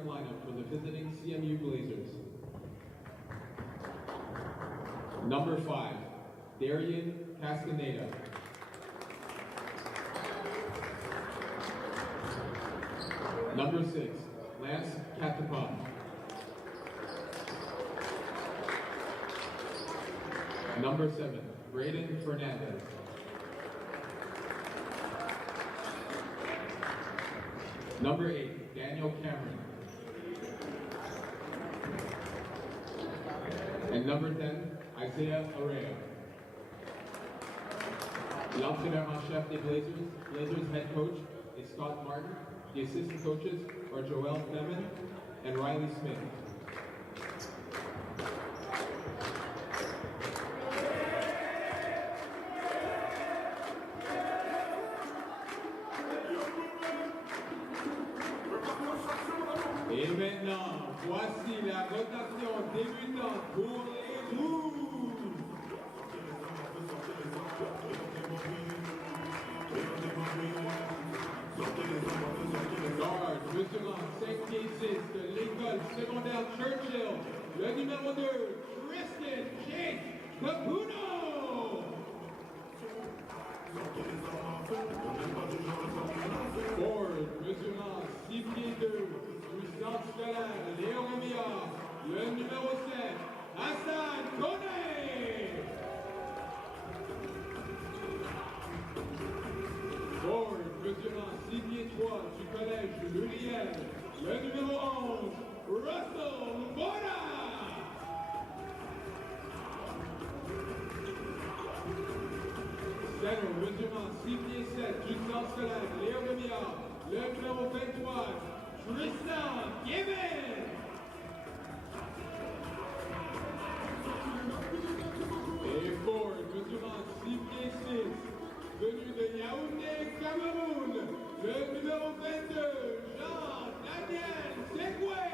starting lineup for the visiting CMU Blazers. Number 5, Darian Castaneda. Number 6, Lance Catapon. Number 7, Braden Fernandez. Number 8, Daniel Cameron. And number 10, Isaiah Arrea. L'entraîneur en chef des Blazers head coach is Scott Martin. The assistant coaches are Joel Clement and Riley Smith. Et maintenant, voici la rotation débutante pour les Rouges. Guard, mesurant 5 pieds 6 de l'école secondaire Churchill, le numéro 2, Tristan Jake Capuno. Ford, mesurant 6 pieds 2 du centre scolaire Léo Romia, le numéro 7, Hassan Kone. Ford, mesurant 6 pieds 3 du collège Luriel, le numéro 11, Russell Bora. Center, mesurant 6 pieds 7 du centre scolaire Léo Romia, le numéro 23, Tristan Gibbons. Et Ford, mesurant 6 pieds 6, venu de Yaoundé, Cameroun, le numéro 22, Jean-Daniel Segoué.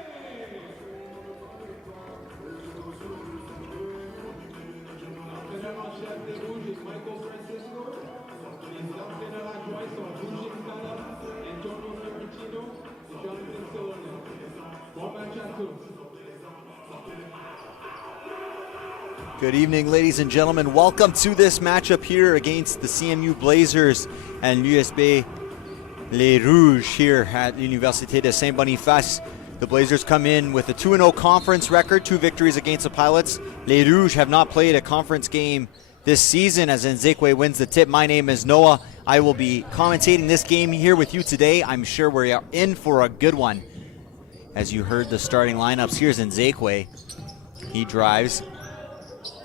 L'entraîneur en chef des Rouges est Michael Francisco. Les entraîneurs adjoints sont Boucher Scala, Antonio Ferricino et Jonathan Solone. Bon match à tous. Good evening, ladies and gentlemen. Welcome to this matchup here against the CMU Blazers and l'USB Les Rouges here at Université de Saint-Boniface. The Blazers come in with a 2-0 conference record, 2 victories against the Pilots. Les Rouges have not played a conference game this season as Nzekwe wins the tip. My name is Noah. I will be commentating this game here with you today. I'm sure we are in for a good one. As you heard the starting lineups, here's Nzekwe. He drives,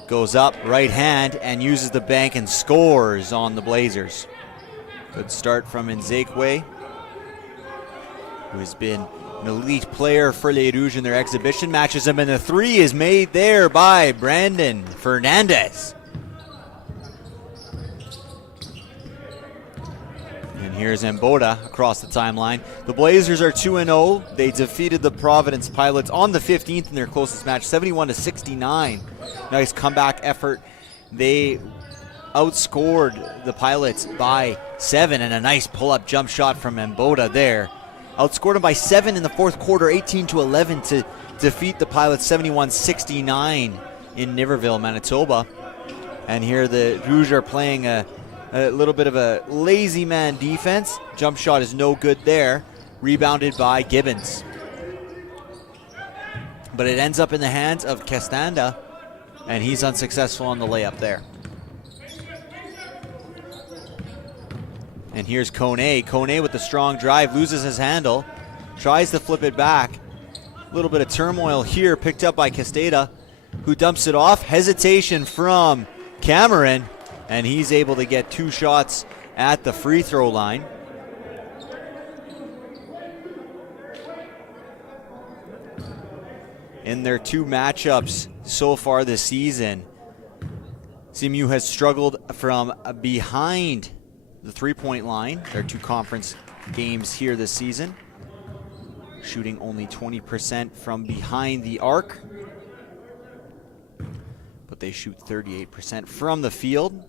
goes up, right hand, and uses the bank and scores on the Blazers. Good start from Nzekwe, who has been an elite player for Les Rouges in their exhibition matches. And the 3 is made there by Brandon Fernandez. And here's Mboda across the timeline. The Blazers are 2-0. They defeated the Providence Pilots on the 15th in their closest match, 71-69. Nice comeback effort. They outscored the Pilots by 7, and a nice pull-up jump shot from Mboda there. Outscored them by 7 in the fourth quarter, 18-11 to defeat the Pilots 71-69 in Niverville, Manitoba. And here the Rouges are playing a little bit of a lazy man defense. Jump shot is no good there. Rebounded by Gibbons. But it ends up in the hands of Castanda, and he's unsuccessful on the layup there. And here's Kone. Kone with the strong drive, loses his handle, tries to flip it back. A little bit of turmoil here, picked up by Casteda, who dumps it off. Hesitation from Cameron, and he's able to get 2 shots at the free throw line. In their 2 matchups so far this season, CMU has struggled from behind the 3-point line. Their 2 conference games here this season, shooting only 20% from behind the arc, but they shoot 38% from the field.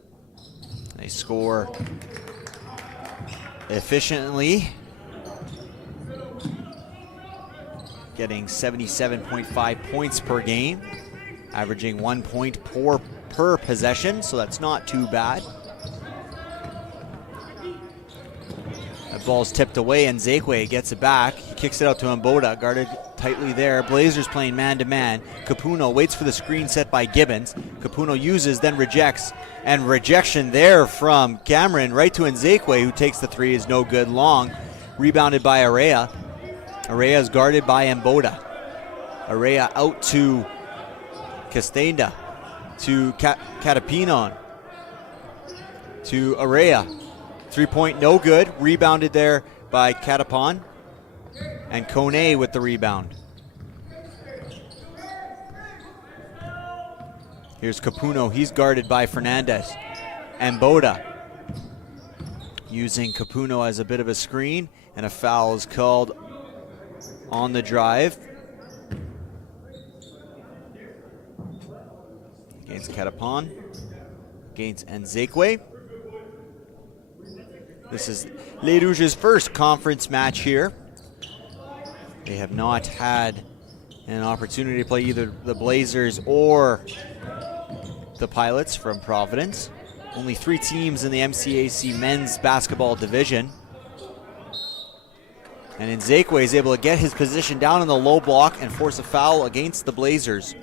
They score efficiently. getting 77.5 points per game, averaging 1 point per possession, so that's not too bad. That ball's tipped away, and Zekwe gets it back. He kicks it out to Mboda, guarded tightly there. Blazers playing man-to-man. Capuno waits for the screen set by Gibbons. Capuno uses, then rejects. And rejection there from Cameron right to Nzekwe, who takes the three, is no good. Long, rebounded by Area. Area is guarded by Mboda. Area out to Castenda, to Catapinon, to Area. 3-point, no good. Rebounded there by Catapon. And Kone with the rebound. Here's Capuno. He's guarded by Fernandez. Mboda using Capuno as a bit of a screen. And a foul is called on the drive against Catapon. Against Nzekwe. This is Les Rouges' first conference match here. They have not had an opportunity to play either the Blazers or the Pilots from Providence. Only 3 teams in the MCAC men's basketball division. And Nzekwe is able to get his position down in the low block and force a foul against the Blazers.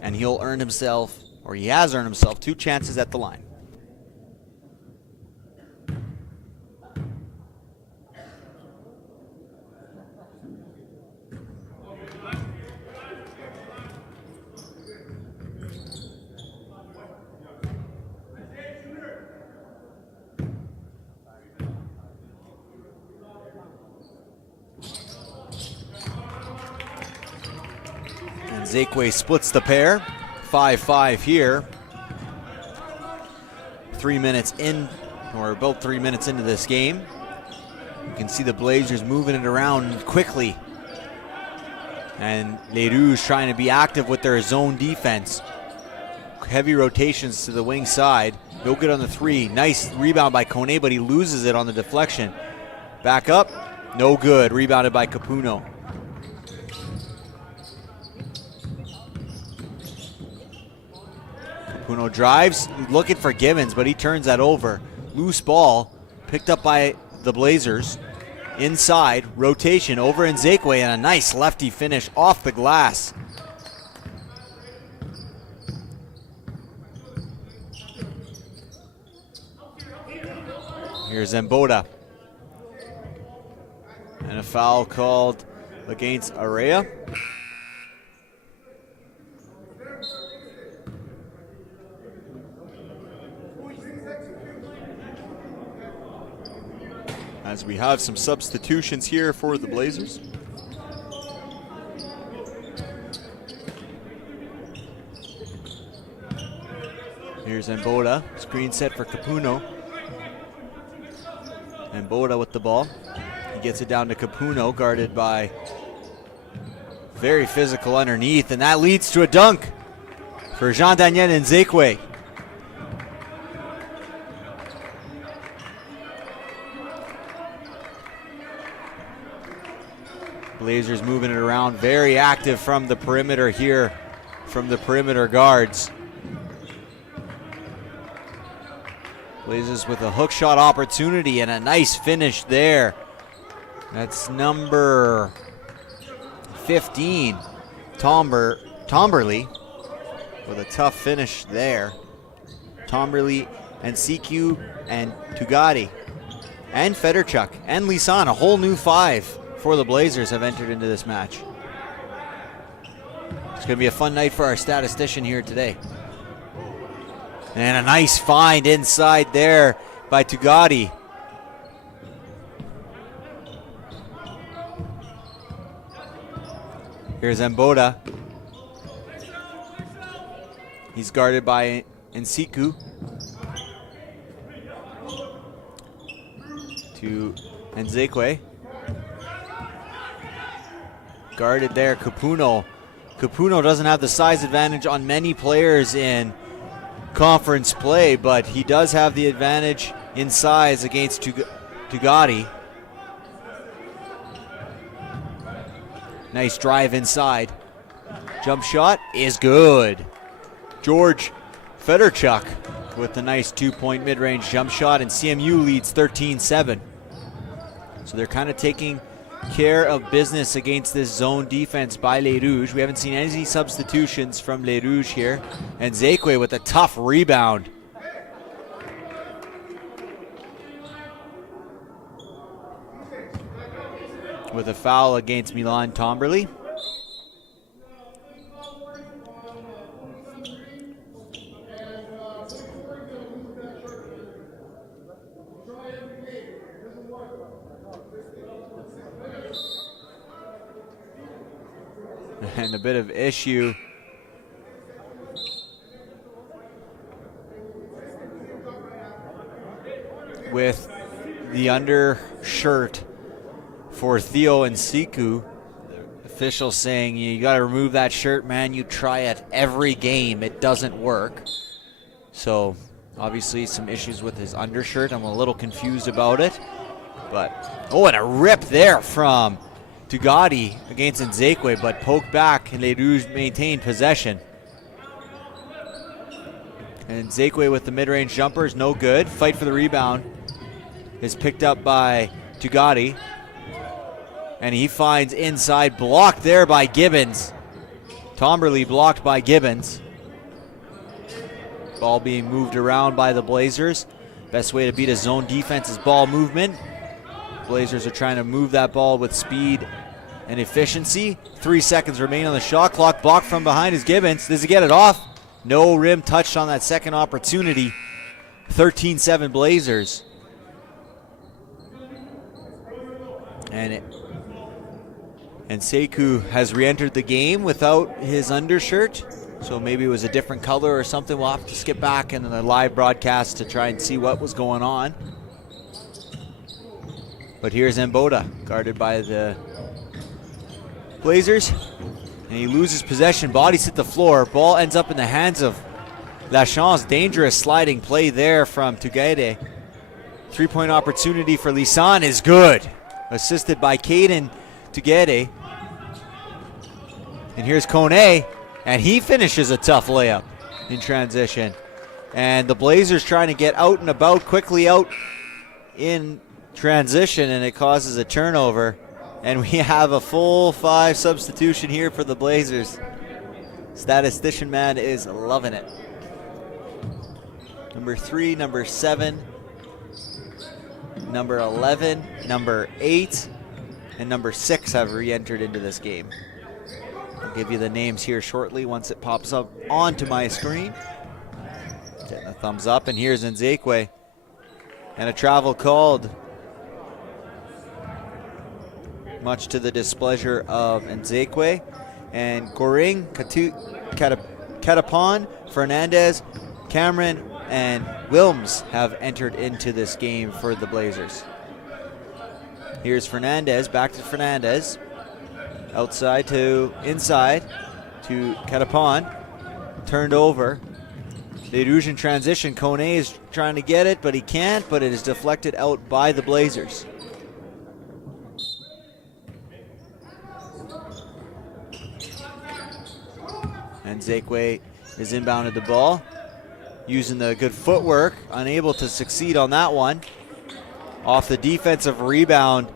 And he'll earn himself, or he has earned himself, 2 chances at the line. Zekwe splits the pair, 5-5 here. 3 minutes in, or about 3 minutes into this game. You can see the Blazers moving it around quickly. And Les Rouges trying to be active with their zone defense. Heavy rotations to the wing side. No good on the 3. Nice rebound by Kone, but he loses it on the deflection. Back up, no good. Rebounded by Capuno. Capuno drives, looking for Gibbons, but he turns that over. Loose ball, picked up by the Blazers. Inside, rotation over Nzekwe, and a nice lefty finish off the glass. Here's Mboda. And a foul called against Area. As we have some substitutions here for the Blazers. Here's Mboda, screen set for Capuno. Mboda with the ball. He gets it down to Capuno, guarded by very physical underneath, and that leads to a dunk for Jean-Daniel Nzekwe. Blazers moving it around, very active from the perimeter here, from the perimeter guards. Blazers with a hook shot opportunity and a nice finish there. That's number 15, Tomberly, with a tough finish there. Tomberly and CQ and Tugati and Federchuk and Lisan, a whole new 5 for the Blazers have entered into this match. It's going to be a fun night for our statistician here today. And a nice find inside there by Tugati. Here's Mboda. He's guarded by Nsiku. To Nzekwe. Guarded there, Capuno. Capuno doesn't have the size advantage on many players in conference play, but he does have the advantage in size against Tugati. Nice drive inside. Jump shot is good. George Fedorchuk with a nice 2-point mid-range jump shot, and CMU leads 13-7. So they're kind of taking care of business against this zone defense by Les Rouges. We haven't seen any substitutions from Les Rouges here. And Zekwe with a tough rebound. With a foul against Milan Tomberly. And a bit of issue with the undershirt for Theo and Siku. Officials saying, you got to remove that shirt, man. You try it every game. It doesn't work. So obviously some issues with his undershirt. I'm a little confused about it. But, oh, and a rip there from Tugati against Nzekwe, but poked back, and Les Rouges maintained possession. And Nzekwe with the mid-range jumper is no good. Fight for the rebound is picked up by Tugati. And he finds inside, blocked there by Gibbons. Tomberly blocked by Gibbons. Ball being moved around by the Blazers. Best way to beat a zone defense is ball movement. Blazers are trying to move that ball with speed and efficiency. 3 seconds remain on the shot clock. Blocked from behind is Gibbons. Does he get it off? No rim touched on that second opportunity. 13-7 Blazers. And Sekou has re-entered the game without his undershirt. So maybe it was a different color or something. We'll have to skip back in the live broadcast to try and see what was going on. But here's Mboda, guarded by the Blazers. And he loses possession, bodies hit the floor. Ball ends up in the hands of Lachance. Dangerous sliding play there from Tugade. 3-point opportunity for Lisan is good. Assisted by Caden Tugade. And here's Kone, and he finishes a tough layup in transition. And the Blazers trying to get out and about, quickly out in transition, and it causes a turnover. And we have a full 5 substitution here for the Blazers. Statistician man is loving it. Number 3, number 7, number 11, number 8, and number 6 have re-entered into this game. I'll give you the names here shortly once it pops up onto my screen. Getting a thumbs up, and here's Nzekwe. And a travel called, much to the displeasure of Nzekwe. And Goring, Katapon, Fernandez, Cameron, and Wilms have entered into this game for the Blazers. Here's Fernandez, back to Fernandez. Outside to inside to Katapon. Turned over. Les Rouges in transition. Kone is trying to get it, but he can't, but it is deflected out by the Blazers. And Zekwe is inbounded the ball, using the good footwork, unable to succeed on that one. Off the defensive rebound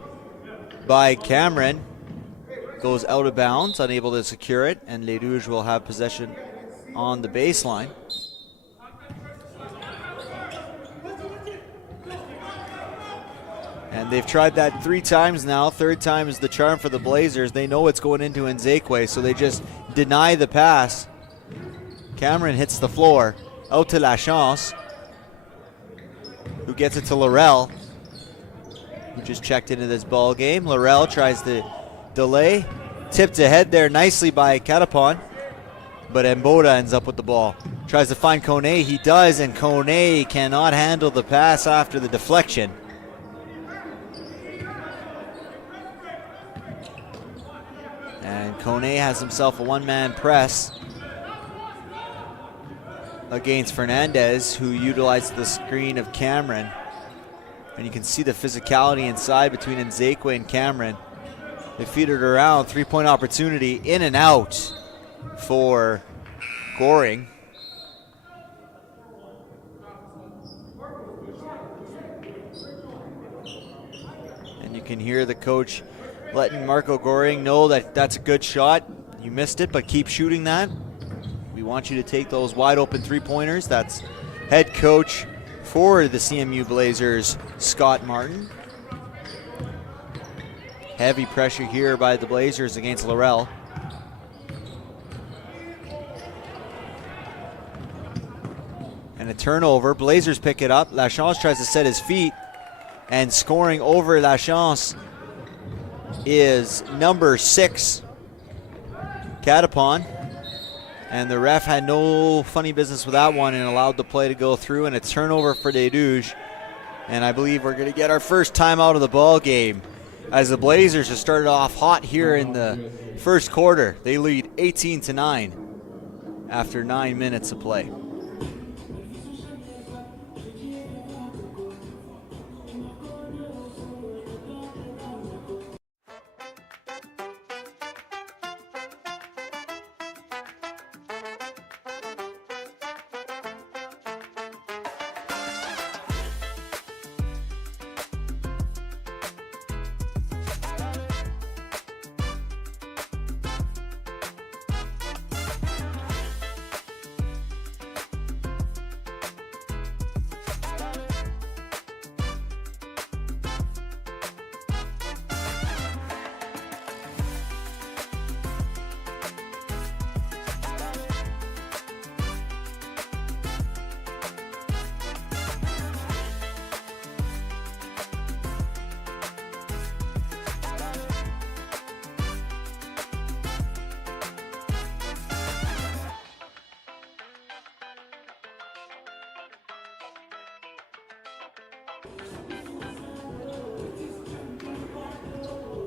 by Cameron. Goes out of bounds, unable to secure it, and Les Rouges will have possession on the baseline. And they've tried that 3 times now. 3rd time is the charm for the Blazers. They know it's going into Nzekwe, so they just deny the pass. Cameron hits the floor. Out to Lachance, who gets it to Laurel, who just checked into this ball game. Laurel tries to delay. Tipped ahead there nicely by Katapon, but Mboda ends up with the ball. Tries to find Kone. He does, and Kone cannot handle the pass after the deflection. And Kone has himself a one-man press against Fernandez, who utilized the screen of Cameron. And you can see the physicality inside between Nzekwe and Cameron. They feed it around. 3-point opportunity. In and out for Goring. And you can hear the coach letting Marco Goring know that that's a good shot. You missed it, but keep shooting that. We want you to take those wide open 3-pointers. That's head coach for the CMU Blazers, Scott Martin. Heavy pressure here by the Blazers against Laurel. And a turnover. Blazers pick it up. Lachance tries to set his feet. And scoring over Lachance is number 6, Catapon. And the ref had no funny business with that one and allowed the play to go through. And a turnover for Les Rouges. And I believe we're going to get our first timeout of the ball game, as the Blazers have started off hot here in the first quarter. They lead 18-9 after 9 minutes of play.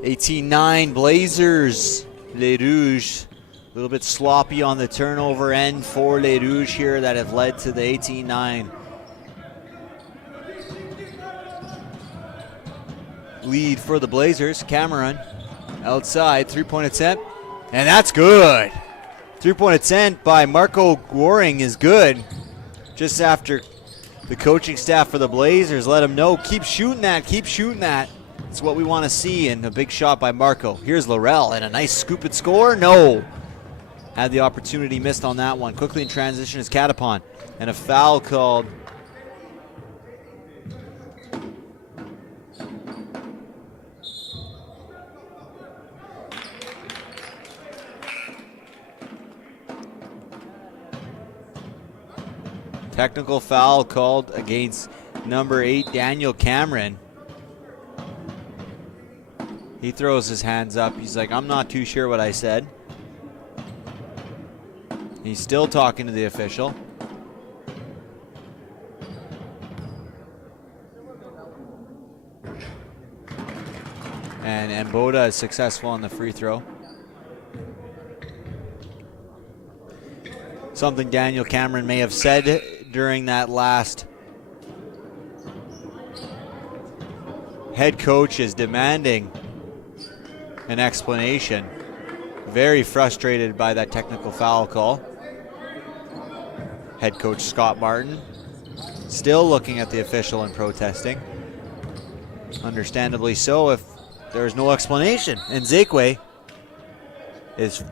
(18-9) Blazers. Les Rouges a little bit sloppy on the turnover end for Les Rouges here that have led to the 18-9 lead for the Blazers. Cameron outside, 3-point attempt, and that's good. 3-point attempt by Marco Goring is good. Just after the coaching staff for the Blazers let him know, keep shooting that, keep shooting that. It's what we want to see, and a big shot by Marco. Here's Laurel, and a nice scoop and score. No. Had the opportunity, missed on that one. Quickly in transition is Catapon, and a foul called. Technical foul called against number 8, Daniel Cameron. He throws his hands up. He's like, I'm not too sure what I said. He's still talking to the official. And Mboda is successful on the free throw. Something Daniel Cameron may have said during that last. Head coach is demanding an explanation. Very frustrated by that technical foul call. Head coach Scott Martin still looking at the official and protesting. Understandably so if there's no explanation. And Zekwe is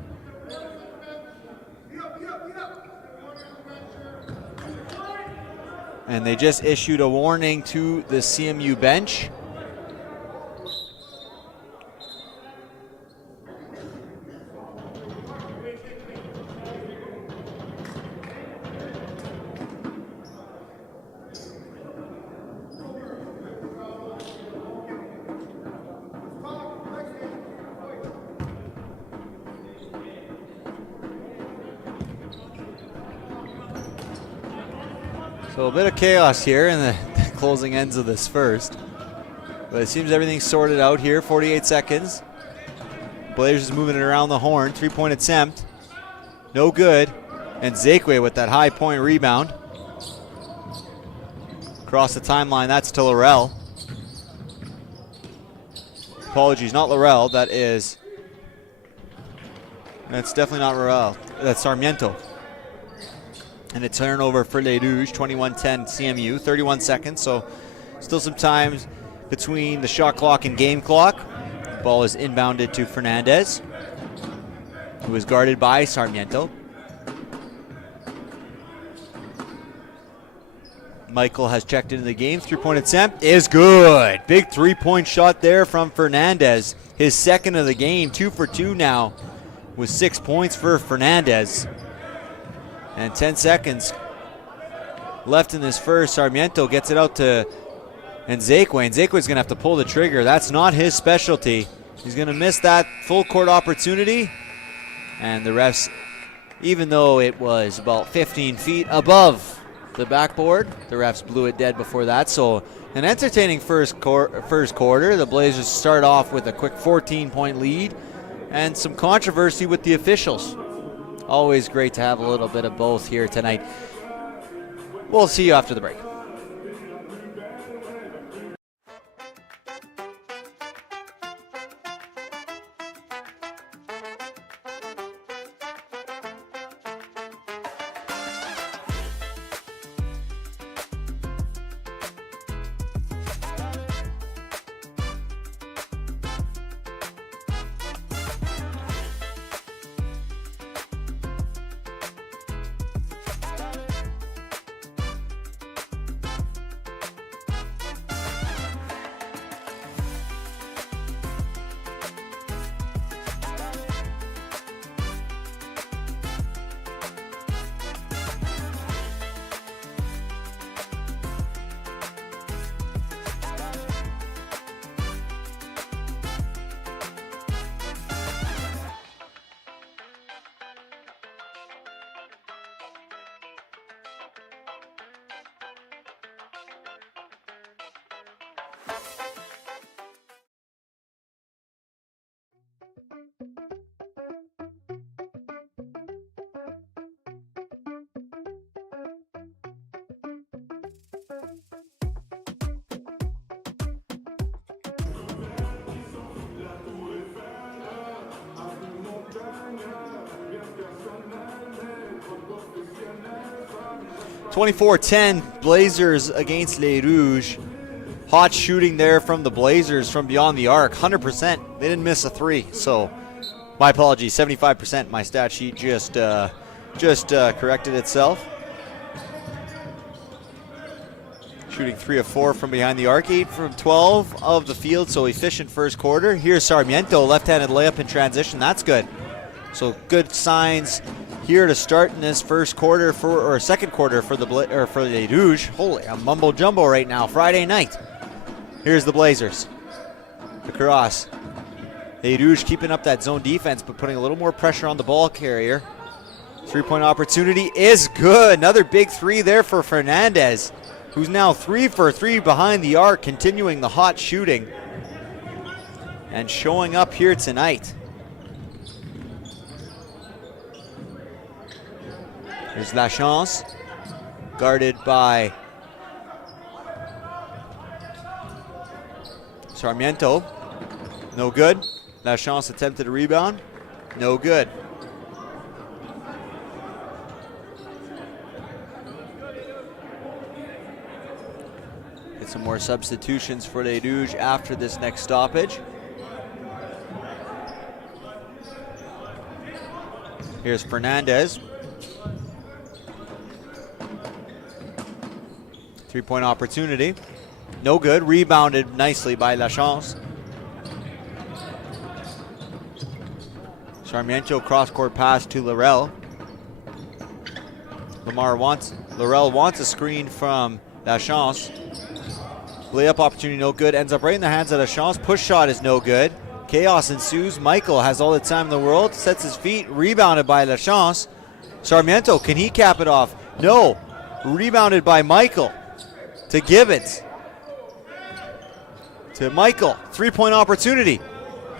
and they just issued a warning to the CMU bench. So a bit of chaos here in the closing ends of this first. But it seems everything's sorted out here. 48 seconds. Blazers is moving it around the horn. 3-point attempt. No good. And Zekwe with that high point rebound. Across the timeline, that's to Laurel. Apologies, not Laurel. That's definitely not Laurel. That's Sarmiento. And a turnover for Les Rouges, 21-10 CMU, 31 seconds. So still some time between the shot clock and game clock. Ball is inbounded to Fernandez, who is guarded by Sarmiento. Michael has checked into the game. Three-point attempt is good. Big three-point shot there from Fernandez. His second of the game, 2 for 2 now, with 6 points for Fernandez. And 10 seconds left in this first. Sarmiento gets it out to Nzekwe. Nzekwe's going to have to pull the trigger. That's not his specialty. He's going to miss that full court opportunity. And the refs, even though it was about 15 feet above the backboard, the refs blew it dead before that. So an entertaining first quarter. The Blazers start off with a quick 14-point lead and some controversy with the officials. Always great to have a little bit of both here tonight. We'll see you after the break. (24-10) Blazers against Les Rouges. Hot shooting there from the Blazers from beyond the arc, 100%. They didn't miss a three, so my apologies, 75%. My stat sheet just corrected itself. Shooting 3 of 4 from behind the arc, 8 from 12 of the field, so efficient first quarter. Here's Sarmiento, left-handed layup in transition. That's good. So good signs here to start in this first quarter second quarter for Les Rouges. Holy, a mumbo jumbo right now. Friday night. Here's the Blazers. Across. Les Rouges keeping up that zone defense, but putting a little more pressure on the ball carrier. Three-point opportunity is good. Another big three there for Fernandez, who's now 3 for 3 behind the arc, continuing the hot shooting and showing up here tonight. There's Lachance, guarded by Sarmiento. No good. Lachance attempted a rebound. No good. Get some more substitutions for Les Rouges after this next stoppage. Here's Fernandez. Three-point opportunity. No good. Rebounded nicely by Lachance. Sarmiento cross-court pass to Laurel. Laurel wants a screen from Lachance. Layup opportunity no good. Ends up right in the hands of Lachance. Push shot is no good. Chaos ensues. Michael has all the time in the world. Sets his feet. Rebounded by Lachance. Sarmiento, can he cap it off? No. Rebounded by Michael. To Gibbons. To Michael. Three-point opportunity.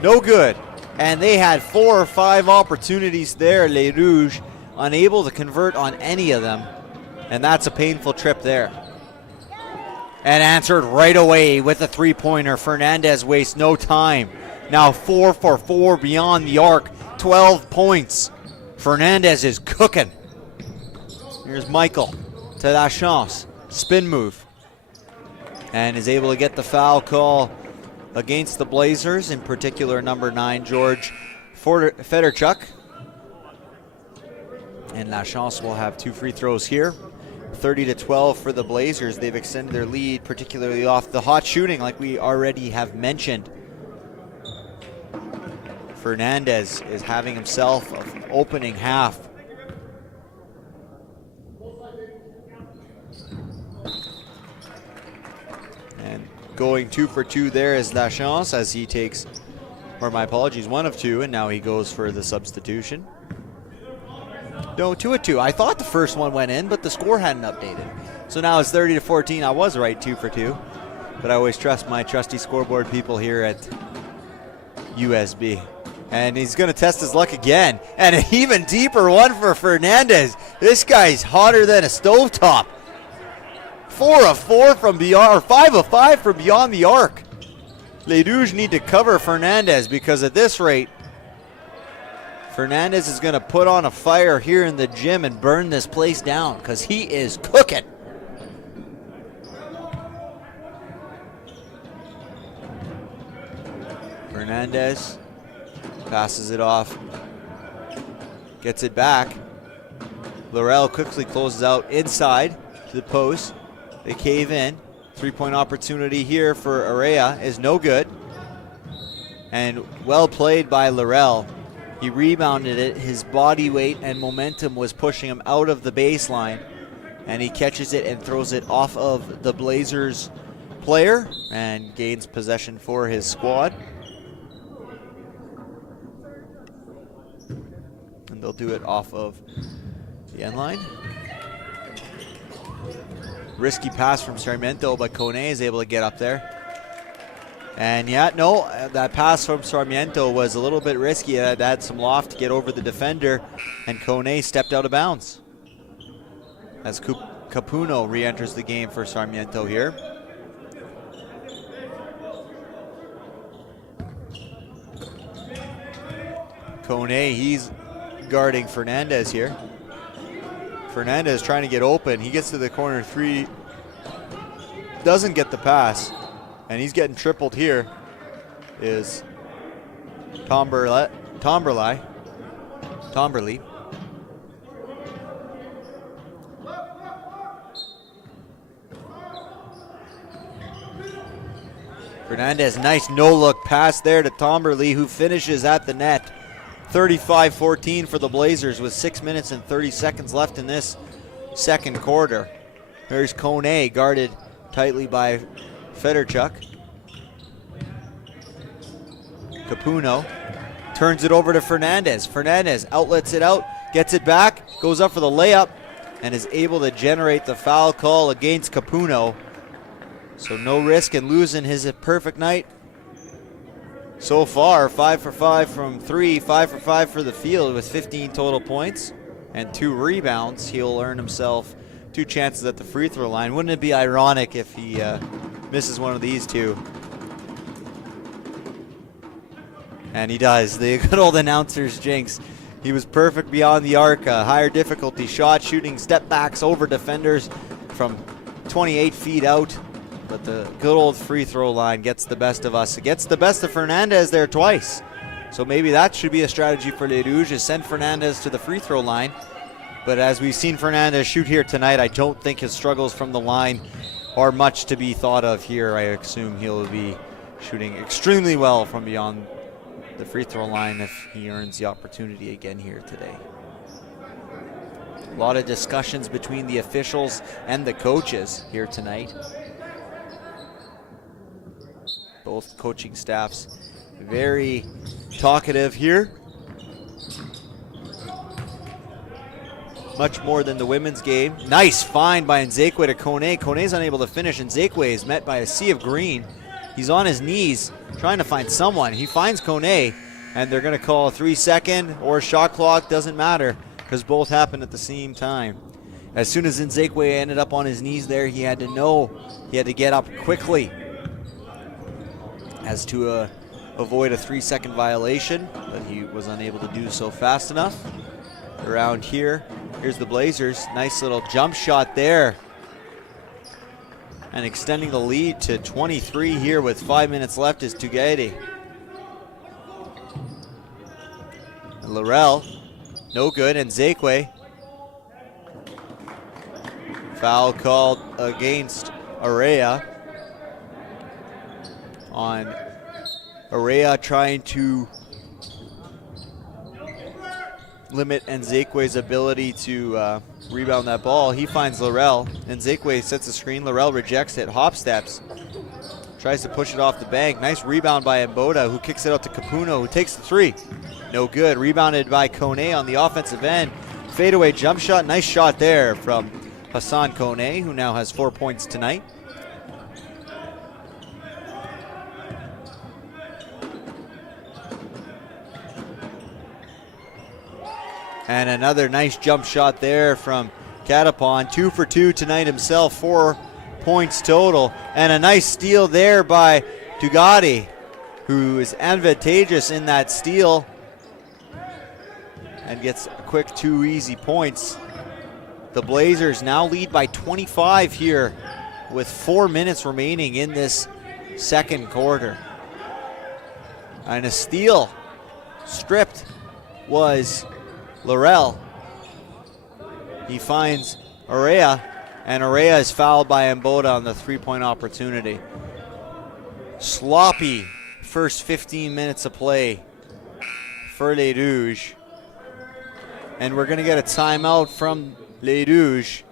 No good. And they had 4 or 5 opportunities there, Les Rouges, unable to convert on any of them. And that's a painful trip there. and answered right away with a three-pointer. Fernandez wastes no time. Now 4 for 4 beyond the arc, 12 points. Fernandez is cooking. Here's Michael to Lachance, spin move, and is able to get the foul call against the Blazers, in particular number 9, George Fedorchuk. And Lachance will have 2 free throws here. 30-12 for the Blazers. They've extended their lead, particularly off the hot shooting, like we already have mentioned. Fernandez is having himself an opening half. And going 2 for 2 there is Lachance as he takes, or my apologies, 1 of 2, and now he goes for the substitution. No, 2 of 2. I thought the first one went in, but the score hadn't updated. So now it's 30-14. I was right, 2 for 2. But I always trust my trusty scoreboard people here at USB. And he's going to test his luck again. And an even deeper one for Fernandez. This guy's hotter than a stovetop. 4 of 4 from beyond, or 5 of 5 from beyond the arc. Les Rouges need to cover Fernandez, because at this rate, Fernandez is going to put on a fire here in the gym and burn this place down, because he is cooking. Fernandez passes it off, gets it back. Laurel quickly closes out inside to the post. They cave in. 3-point opportunity here for Area is no good. And well played by Laurel. He rebounded it. His body weight and momentum was pushing him out of the baseline. And he catches it and throws it off of the Blazers player and gains possession for his squad. And they'll do it off of the end line. Risky pass from Sarmiento, but Kone is able to get up there. And yeah, no, that pass from Sarmiento was a little bit risky. It had some loft to get over the defender, and Kone stepped out of bounds. As Capuno re-enters the game for Sarmiento here. Kone, he's guarding Fernandez here. Fernandez trying to get open. He gets to the corner 3, doesn't get the pass, and he's getting tripled here. Is Tomberley. Fernandez, nice no-look pass there to Tomberley, who finishes at the net. 35-14 for the Blazers with 6 minutes and 30 seconds left in this second quarter. There's Kone, guarded tightly by Fedorchuk. Capuno turns it over to Fernandez. Fernandez outlets it out, gets it back, goes up for the layup, and is able to generate the foul call against Capuno. So no risk in losing his perfect night. So far, 5 for 5 from 3, 5 for 5 for the field with 15 total points and 2 rebounds. He'll earn himself 2 chances at the free throw line. Wouldn't it be ironic if he misses one of these 2? And he does. The good old announcer's jinx. He was perfect beyond the arc. Higher difficulty shot, shooting step backs over defenders from 28 feet out. But the good old free throw line gets the best of us. It gets the best of Fernandez there twice. So maybe that should be a strategy for Les Rouges, is send Fernandez to the free throw line. But as we've seen Fernandez shoot here tonight, I don't think his struggles from the line are much to be thought of here. I assume he'll be shooting extremely well from beyond the free throw line if he earns the opportunity again here today. A lot of discussions between the officials and the coaches here tonight. Both coaching staffs very talkative here. Much more than the women's game. Nice find by Nzekwe to Kone. Kone's unable to finish, and Nzekwe is met by a sea of green. He's on his knees trying to find someone. He finds Kone, and they're going to call a 3-second or shot clock. Doesn't matter, because both happen at the same time. as soon as Nzekwe ended up on his knees there, he had to know he had to get up quickly as to avoid a 3-second violation, but he was unable to do so fast enough. Around here, here's the Blazers. Nice little jump shot there. And extending the lead to 23 here with 5 minutes left is Tugade. Laurel, no good, and Nzekwe. Foul called against Area. On Area trying to limit Nzekwe's ability to rebound that ball. He finds Laurel. Nzekwe sets a screen. Laurel rejects it. Hop steps. Tries to push it off the bank. Nice rebound by Mboda, who kicks it out to Capuno, who takes the three. No good. Rebounded by Kone on the offensive end. Fadeaway jump shot. Nice shot there from Hassan Kone, who now has 4 points tonight. And another nice jump shot there from Katapon. 2 for 2 tonight himself, 4 points total. And a nice steal there by Tugade, who is advantageous in that steal and gets a quick 2 easy points. The Blazers now lead by 25 here with 4 minutes remaining in this second quarter. And a steal stripped was Laurel. He finds Area, and Area is fouled by Mboda on the 3-point opportunity. Sloppy first 15 minutes of play for Les Rouges. And we're going to get a timeout from Les Rouges.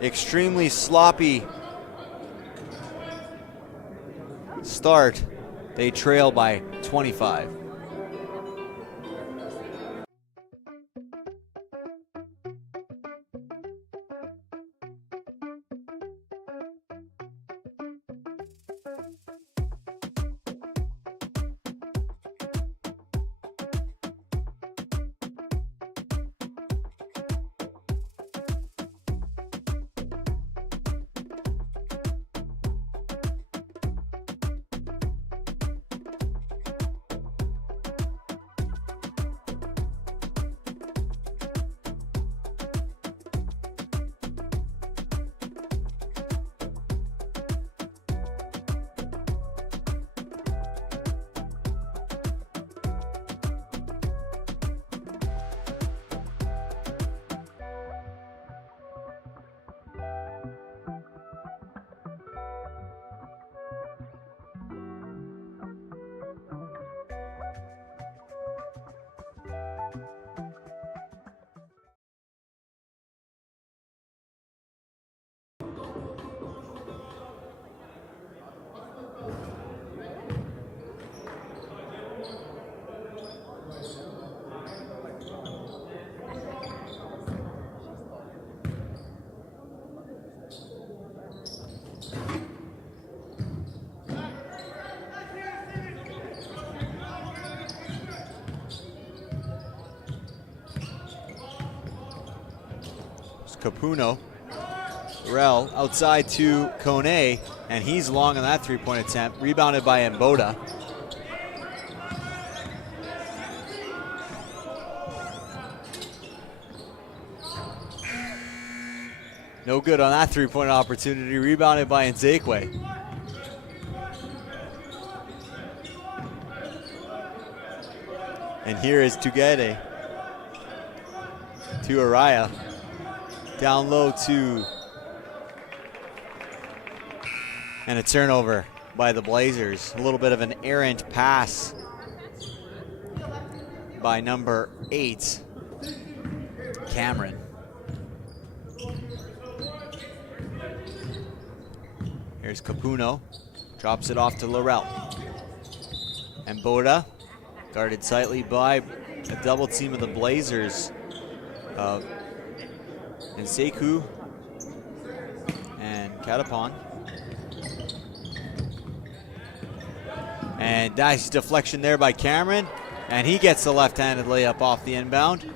Extremely sloppy start. They trail by 25. Capuno. Rel outside to Kone, and he's long on that 3-point attempt. Rebounded by Mboda. No good on that 3-point opportunity. Rebounded by Nzekwe. And here is Tugade to Araya. Down low to, and a turnover by the Blazers. A little bit of an errant pass by number 8, Cameron. Here's Capuno, drops it off to Laurel. And Boda, guarded tightly by a double team of the Blazers. Nseku and Katapon. And nice deflection there by Cameron. And he gets the left-handed layup off the inbound.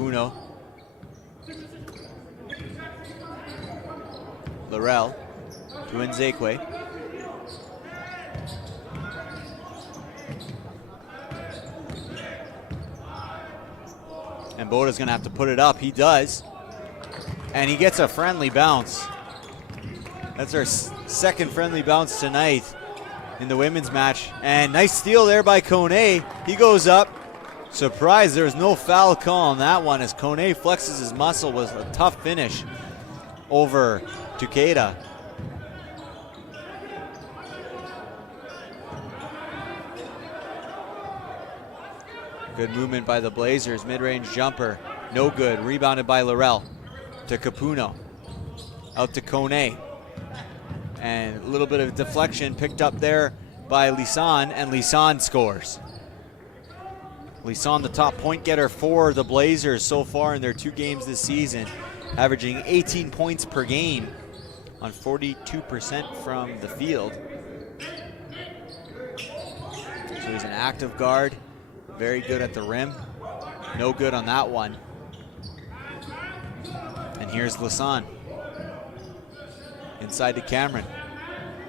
Capuno. Laurel to Nzekwe. And Boda's gonna have to put it up. He does. And he gets a friendly bounce. That's our second friendly bounce tonight in the women's match. And nice steal there by Kone. He goes up. Surprised there was no foul call on that one as Kone flexes his muscle. Was a tough finish over Takeda. Good movement by the Blazers. Mid-range jumper. No good. Rebounded by Laurel to Capuno. Out to Kone. And a little bit of deflection picked up there by Lisan, and Lisan scores. Lisan, the top point getter for the Blazers so far in their 2 games this season, averaging 18 points per game on 42% from the field. So he's an active guard, very good at the rim. No good on that one. And here's Lisan. Inside to Cameron.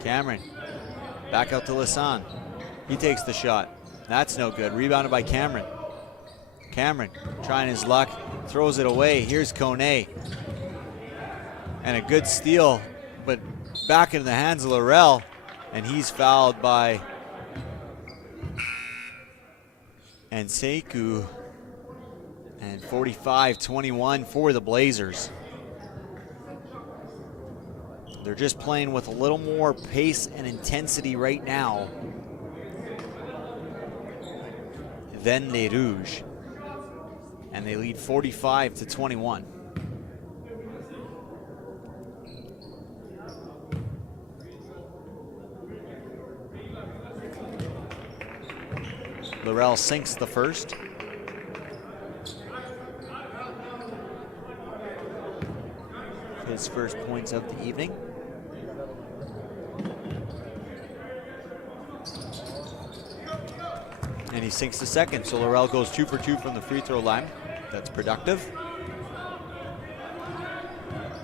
Cameron back out to Lisan. He takes the shot. That's no good. Rebounded by Cameron. Cameron trying his luck. Throws it away. Here's Kone. And a good steal, but back into the hands of Laurel. And he's fouled by Anseiku. And 45-21 for the Blazers. They're just playing with a little more pace and intensity right now than Les Rouges. And they lead 45-21. Laurel sinks the first. His first points of the evening. And he sinks the second, so Laurel goes 2 for 2 from the free throw line. That's productive.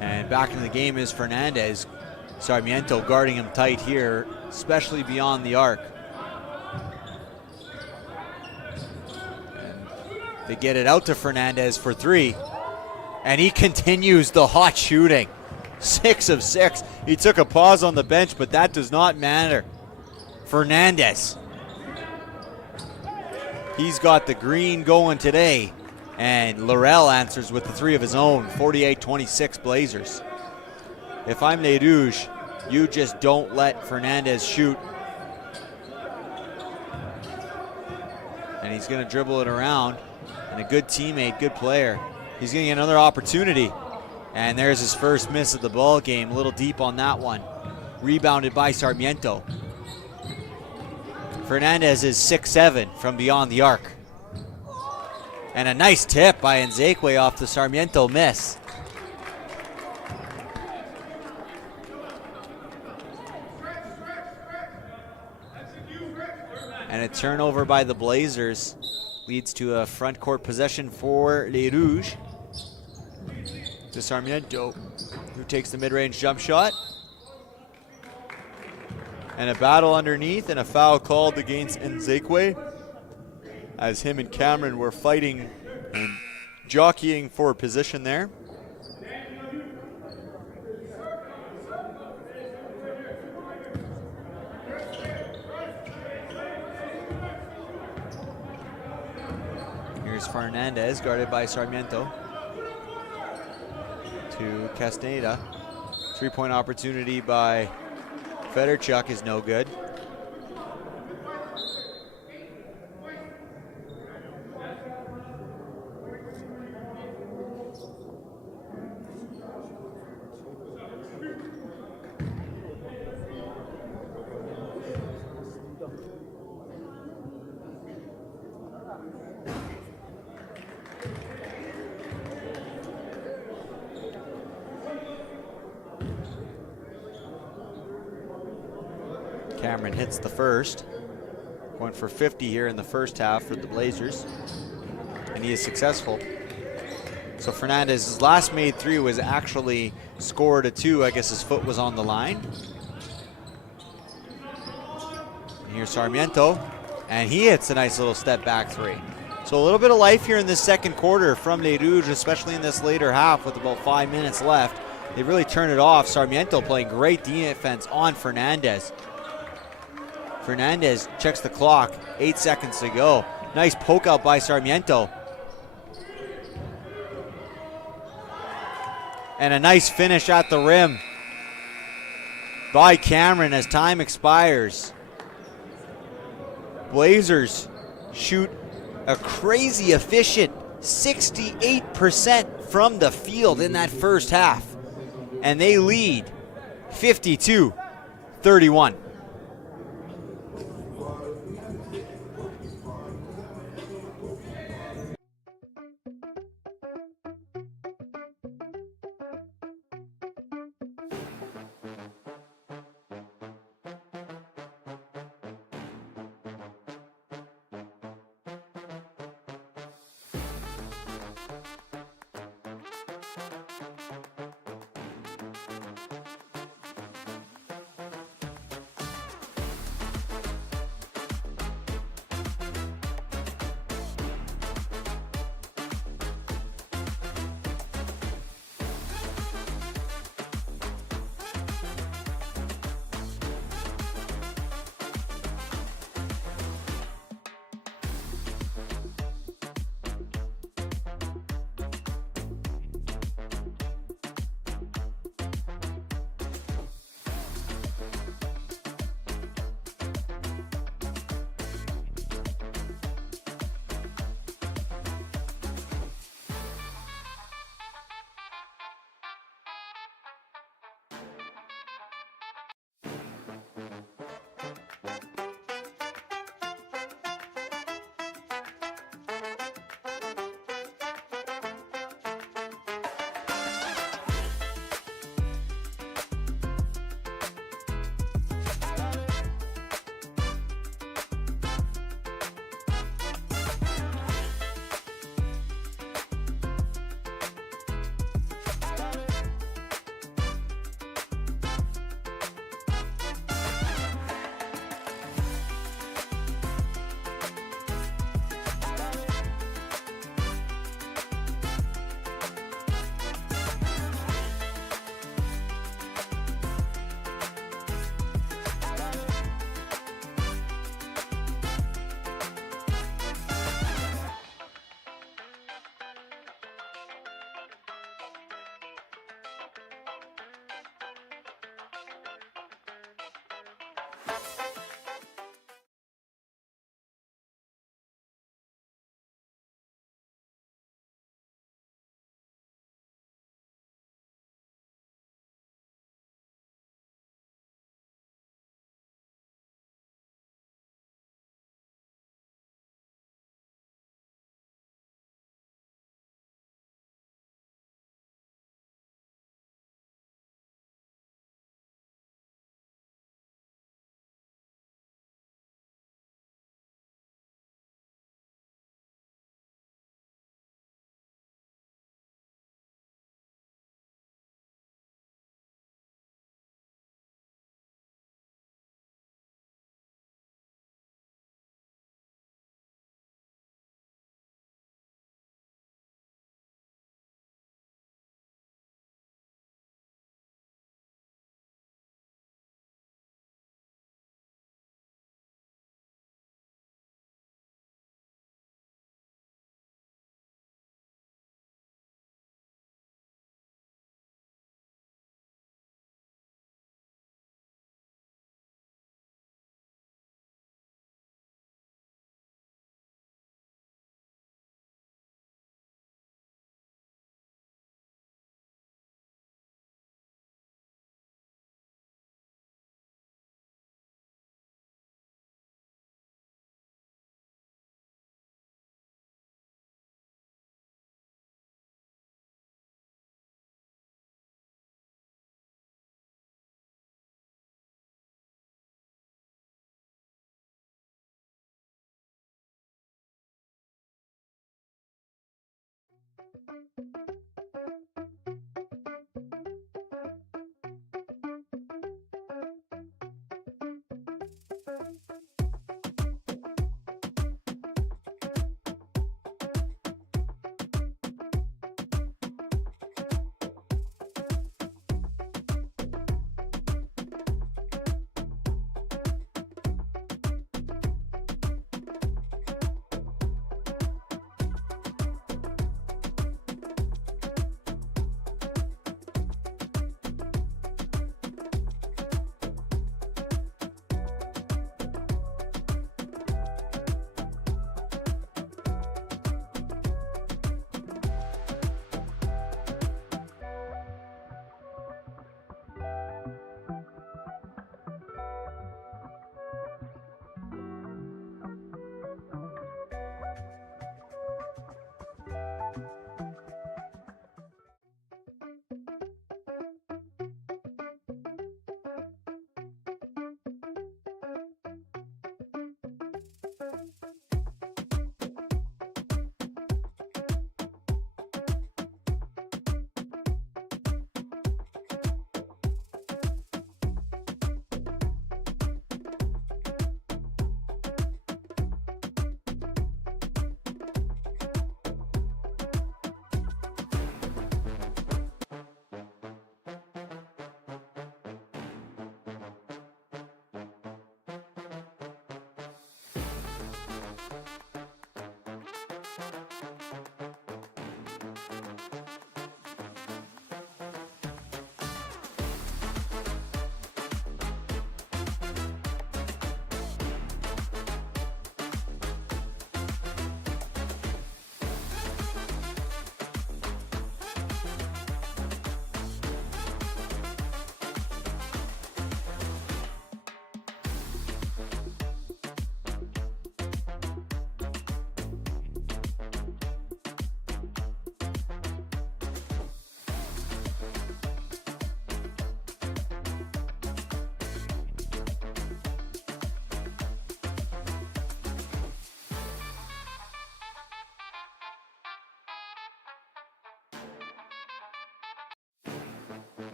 And back in the game is Fernandez. Sarmiento guarding him tight here, especially beyond the arc. And they get it out to Fernandez for 3. And he continues the hot shooting. 6 of 6. He took a pause on the bench, but that does not matter. Fernandez. He's got the green going today. And Laurel answers with the 3 of his own. 48-26 Blazers. If I'm Les Rouges, you just don't let Fernandez shoot. And he's going to dribble it around. And a good teammate, good player. He's going to get another opportunity. And there's his first miss of the ball game. A little deep on that one. Rebounded by Sarmiento. Fernandez is 6'7" from beyond the arc. And a nice tip by Nzekwe off the Sarmiento miss. And a turnover by the Blazers leads to a front court possession for Les Rouges. To Sarmiento, who takes the mid-range jump shot. And a battle underneath and a foul called against Nzekwe as him and Cameron were fighting and jockeying for position there. Here's Fernandez guarded by Sarmiento. To Castaneda. 3-point opportunity by Fedorchuk is no good. Cameron hits the first. Going for 50 here in the first half for the Blazers. And he is successful. So Fernandez's last made 3 was actually scored a 2. I guess his foot was on the line. And here's Sarmiento, and he hits a nice little step back 3. So a little bit of life here in this second quarter from Les Rouges, especially in this later half with about 5 minutes left. They really turned it off. Sarmiento playing great defense on Fernandez. Fernandez checks the clock, 8 seconds to go. Nice poke out by Sarmiento. And a nice finish at the rim by Cameron as time expires. Blazers shoot a crazy efficient 68% from the field in that first half. And they lead 52-31.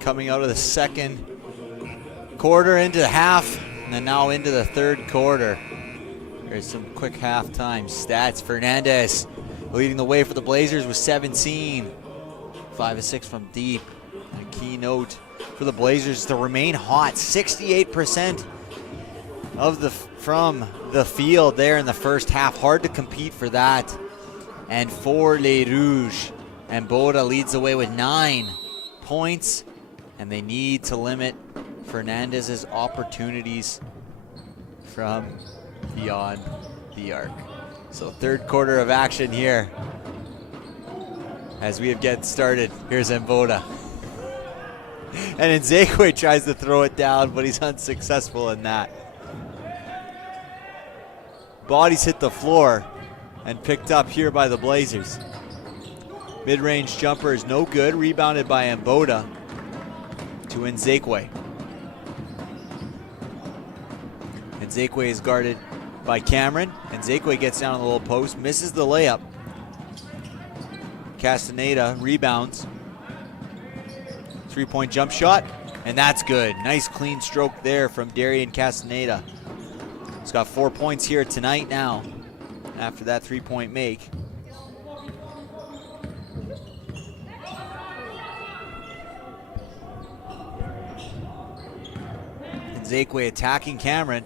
coming out of the second quarter into half, and then now into the third quarter. There's some quick halftime stats. Fernandez leading the way for the Blazers with 17. 5 of 6 from deep. And a key note for the Blazers to remain hot. 68% from the field there in the first half. Hard to compete for that. And for Les Rouges, and Boda leads the way with 9 points. And they need to limit Fernandez's opportunities from beyond the arc. So third quarter of action here as we get started. Here's Mboda. And Nzekwe tries to throw it down, but he's unsuccessful in that. Bodies hit the floor and picked up here by the Blazers. Mid-range jumper is no good. Rebounded by Mboda to Nzekwe. Nzekwe is guarded by Cameron. Nzekwe gets down on the low post, misses the layup. Castaneda rebounds. 3-point jump shot, and that's good. Nice clean stroke there from Darian Castaneda. He's got 4 points here tonight now after that 3-point make. Nzekwe attacking Cameron.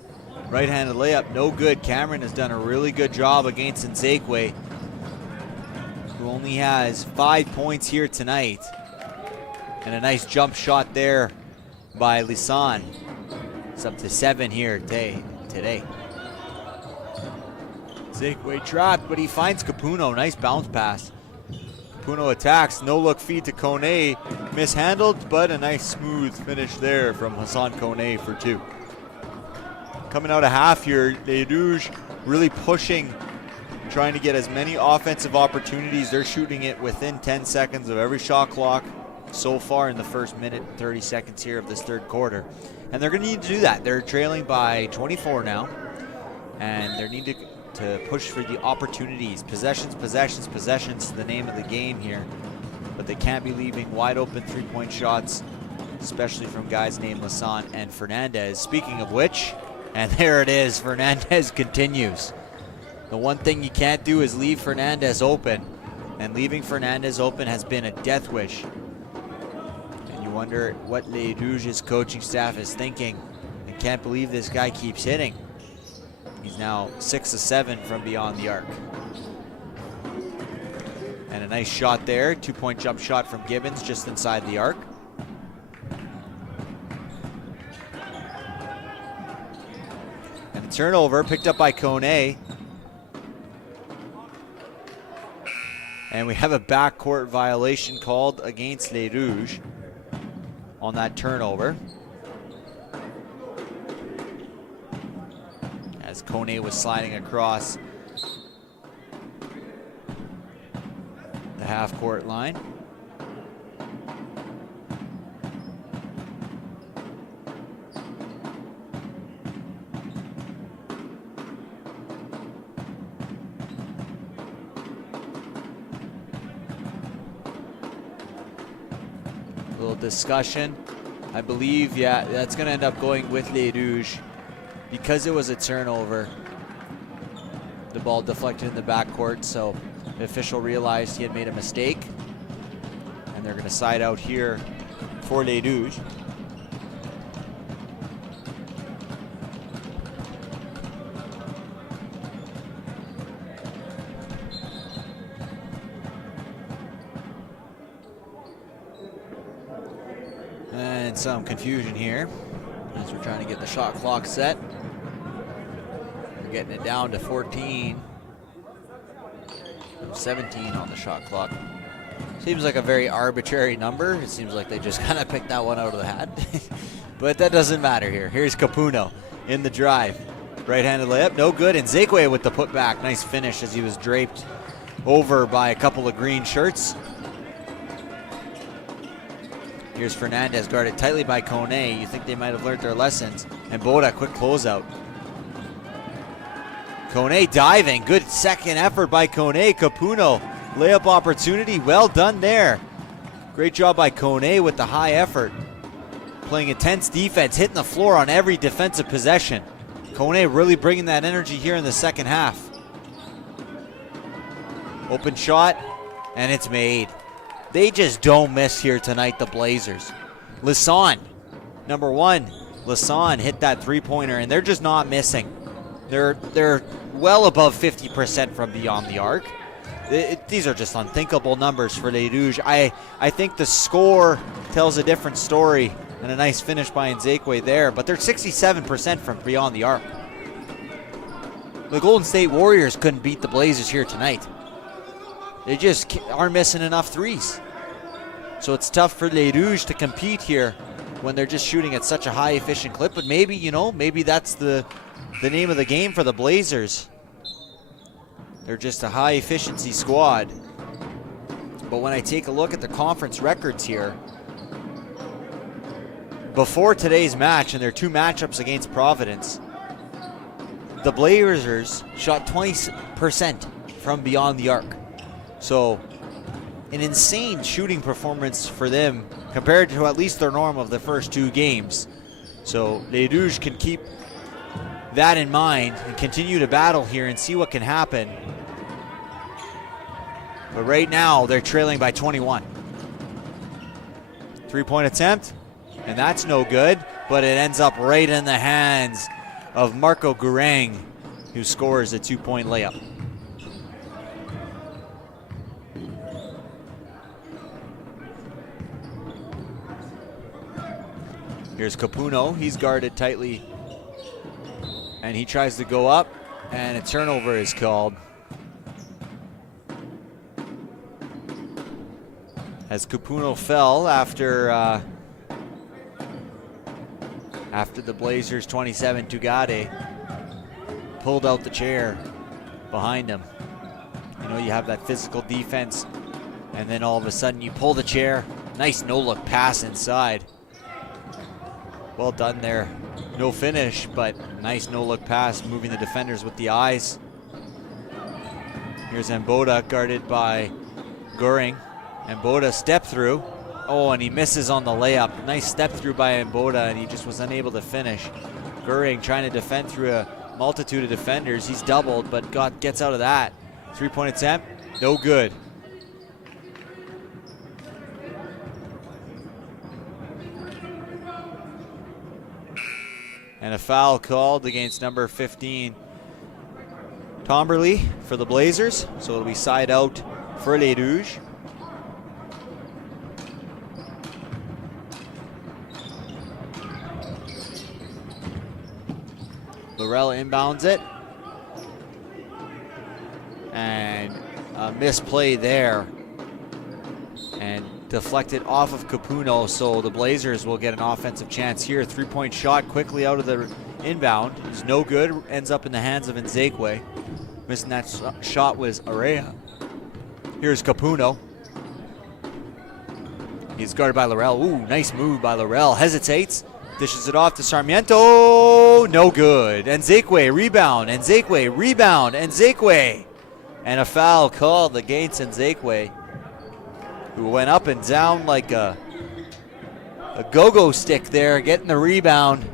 Right-handed layup, no good. Cameron has done a really good job against Nzekwe, who only has 5 points here tonight. And a nice jump shot there by Lisan. It's up to 7 here today. Nzekwe trapped, but he finds Capuno. Nice bounce pass. Capuno attacks, no-look feed to Kone. Mishandled, but a nice smooth finish there from Hassan Kone for 2. Coming out of half here, Les Rouges really pushing, trying to get as many offensive opportunities. They're shooting it within 10 seconds of every shot clock so far in the first minute and 30 seconds here of this third quarter. And they're going to need to do that. They're trailing by 24 now, and they need to push for the opportunities. Possessions, the name of the game here. But they can't be leaving wide open 3-point shots, especially from guys named Lisan and Fernandez. Speaking of which, and there it is, Fernandez continues. The one thing you can't do is leave Fernandez open, and leaving Fernandez open has been a death wish. And you wonder what Les Rouges' coaching staff is thinking. I can't believe this guy keeps hitting. He's now 6 of 7 from beyond the arc. And a nice shot there, 2-point jump shot from Gibbons just inside the arc. And a turnover picked up by Kone. And we have a backcourt violation called against Les Rouges on that turnover. As Kone was sliding across the half-court line. A little discussion. I believe, yeah, that's going to end up going with Les Rouges. Because it was a turnover, the ball deflected in the backcourt, so the official realized he had made a mistake, and they're going to side out here for Les Rouges. And some confusion here as we're trying to get the shot clock set. Getting it down to 14. 17 on the shot clock. Seems like a very arbitrary number. It seems like they just kind of picked that one out of the hat. But that doesn't matter here. Here's Capuno in the drive. Right-handed layup, no good. And Nzekwe with the putback. Nice finish as he was draped over by a couple of green shirts. Here's Fernandez guarded tightly by Kone. You think they might have learned their lessons. And Boda, quick closeout. Kone diving, good second effort by Kone. Capuno, layup opportunity, well done there. Great job by Kone with the high effort. playing intense defense, hitting the floor on every defensive possession. Kone really bringing that energy here in the second half. Open shot, and it's made. They just don't miss here tonight, the Blazers. Lisson, number one, Lisson hit that three-pointer, and they're just not missing. They're well above 50% from beyond the arc. These are just unthinkable numbers for Les Rouges. I think the score tells a different story, and a nice finish by Nzekwe there, but they're 67% from beyond the arc. The Golden State Warriors couldn't beat the Blazers here tonight. They just aren't missing enough threes. So it's tough for Les Rouges to compete here when they're just shooting at such a high efficient clip, but maybe, maybe that's the name of the game for the Blazers. They're just a high efficiency squad. But when I take a look at the conference records here, before today's match and their two matchups against Providence, the Blazers shot 20% from beyond the arc. So an insane shooting performance for them compared to at least their norm of the first two games. So Les Rouges can keep that in mind and continue to battle here and see what can happen. But right now, they're trailing by 21. Three-point attempt, and that's no good, but it ends up right in the hands of Marco Gurang, who scores a two-point layup. Here's Capuno. He's guarded tightly, and he tries to go up, and a turnover is called. As Capuno fell after the Blazers' 27, Tugade pulled out the chair behind him. You have that physical defense, and then all of a sudden you pull the chair. Nice no-look pass inside. Well done there. No finish, but nice no-look pass, moving the defenders with the eyes. Here's Mboda guarded by Goring. Mboda step through. Oh, and he misses on the layup. Nice step through by Mboda, and he just was unable to finish. Goring trying to defend through a multitude of defenders. He's doubled, but gets out of that. Three-point attempt, no good. And a foul called against number 15, Tomberly, for the Blazers. So it'll be side out for Les Rouges. Laurel inbounds it. And a misplay there. And deflected off of Capuno, so the Blazers will get an offensive chance here. Three-point shot quickly out of the inbound is no good. Ends up in the hands of Nzekwe. Missing that shot was Area. Here's Capuno. He's guarded by Laurel. Ooh, nice move by Laurel. Hesitates. Dishes it off to Sarmiento. No good. Nzekwe rebound. Nzekwe rebound. Nzekwe. And a foul called against Nzekwe, who went up and down like a go-go stick there, getting the rebound.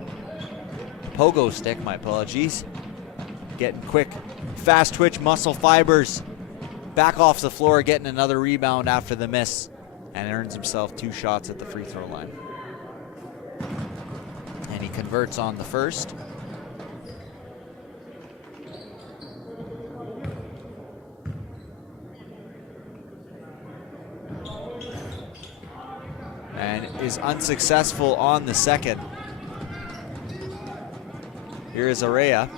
Pogo stick, my apologies. Getting quick, fast twitch muscle fibers. Back off the floor, getting another rebound after the miss, and earns himself 2 shots at the free throw line. And he converts on the first. And is unsuccessful on the second. Here is Area.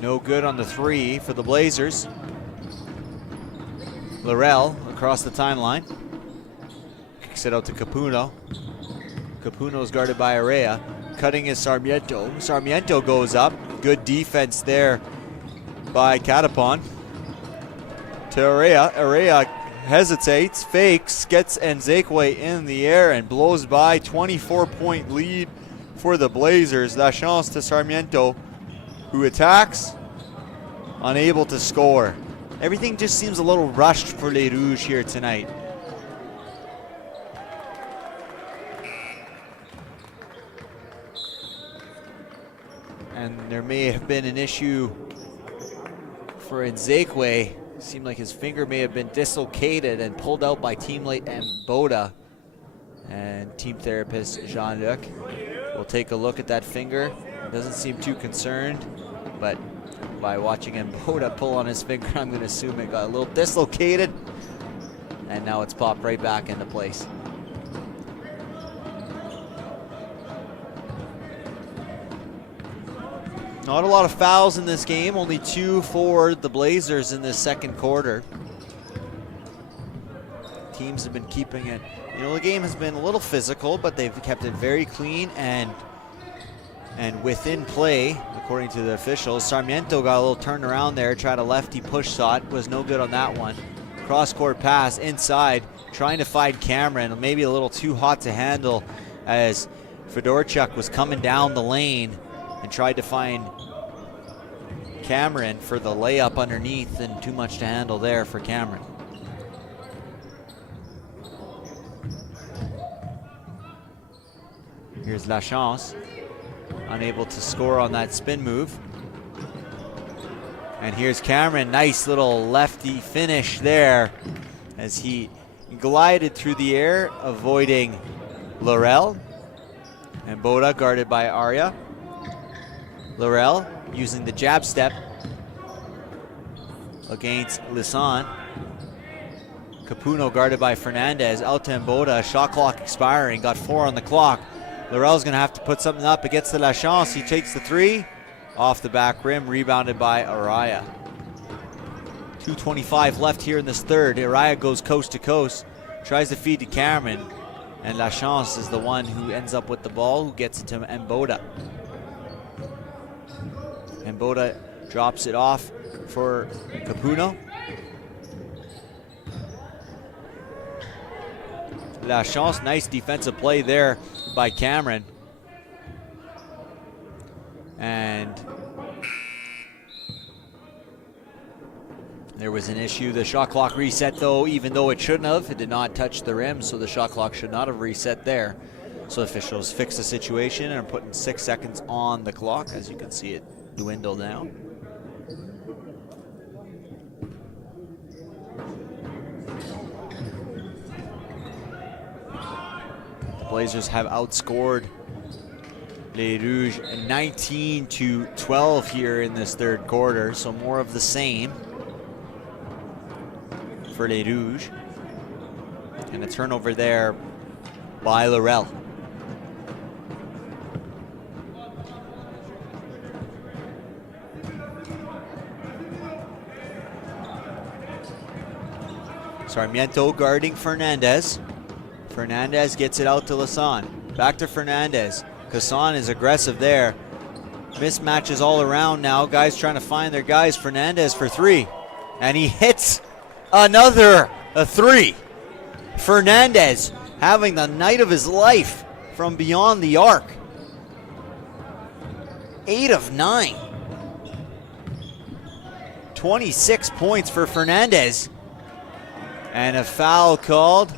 No good on the 3 for the Blazers. Laurel across the timeline. Kicks it out to Capuno. Capuno is guarded by Area. Cutting is Sarmiento. Sarmiento goes up. Good defense there by Catapon. To Area. Area hesitates, fakes, gets Nzekwe in the air and blows by. 24-point lead for the Blazers. La chance to Sarmiento, who attacks, unable to score. everything just seems a little rushed for Les Rouges here tonight. And there may have been an issue for Nzekwe. Seemed like his finger may have been dislocated and pulled out by teammate Mboda. And team therapist Jean-Luc will take a look at that finger. Doesn't seem too concerned, but by watching Mboda pull on his finger, I'm going to assume it got a little dislocated. And now it's popped right back into place. Not a lot of fouls in this game, only 2 for the Blazers in this second quarter. Teams have been keeping it, you know, the game has been a little physical, but they've kept it very clean and within play, according to the officials. Sarmiento got a little turn around there, tried a lefty push shot, was no good on that one. Cross-court pass inside, trying to find Cameron, maybe a little too hot to handle as Fedorchuk was coming down the lane and tried to find Cameron for the layup underneath, and too much to handle there for Cameron. Here's Lachance, unable to score on that spin move. And here's Cameron, nice little lefty finish there as he glided through the air, avoiding Laurel. And Boda guarded by Arya. Laurel using the jab step against Lissan. Capuno guarded by Fernandez. Out to Mboda, shot clock expiring, got 4 on the clock. Laurel's gonna have to put something up. It gets to Lachance, he takes the 3. Off the back rim, rebounded by Araya. 2:25 left here in this third. Araya goes coast to coast, tries to feed to Cameron, and Lachance is the one who ends up with the ball, who gets it to Mboda. Mboda drops it off for Capuno. Lachance, nice defensive play there by Cameron. And there was an issue. The shot clock reset though, even though it shouldn't have. It did not touch the rim, so the shot clock should not have reset there. So officials fix the situation and are putting 6 seconds on the clock. As you can see it dwindle now. The Blazers have outscored Les Rouges 19-12 here in this third quarter, so more of the same for Les Rouges. And a turnover there by Laurel. Sarmiento guarding Fernandez. Fernandez gets it out to Lissan. Back to Fernandez. Cassan is aggressive there. Mismatches all around now. Guys trying to find their guys. Fernandez for 3. And he hits another 3. Fernandez having the night of his life from beyond the arc. 8 of 9. 26 points for Fernandez. And a foul called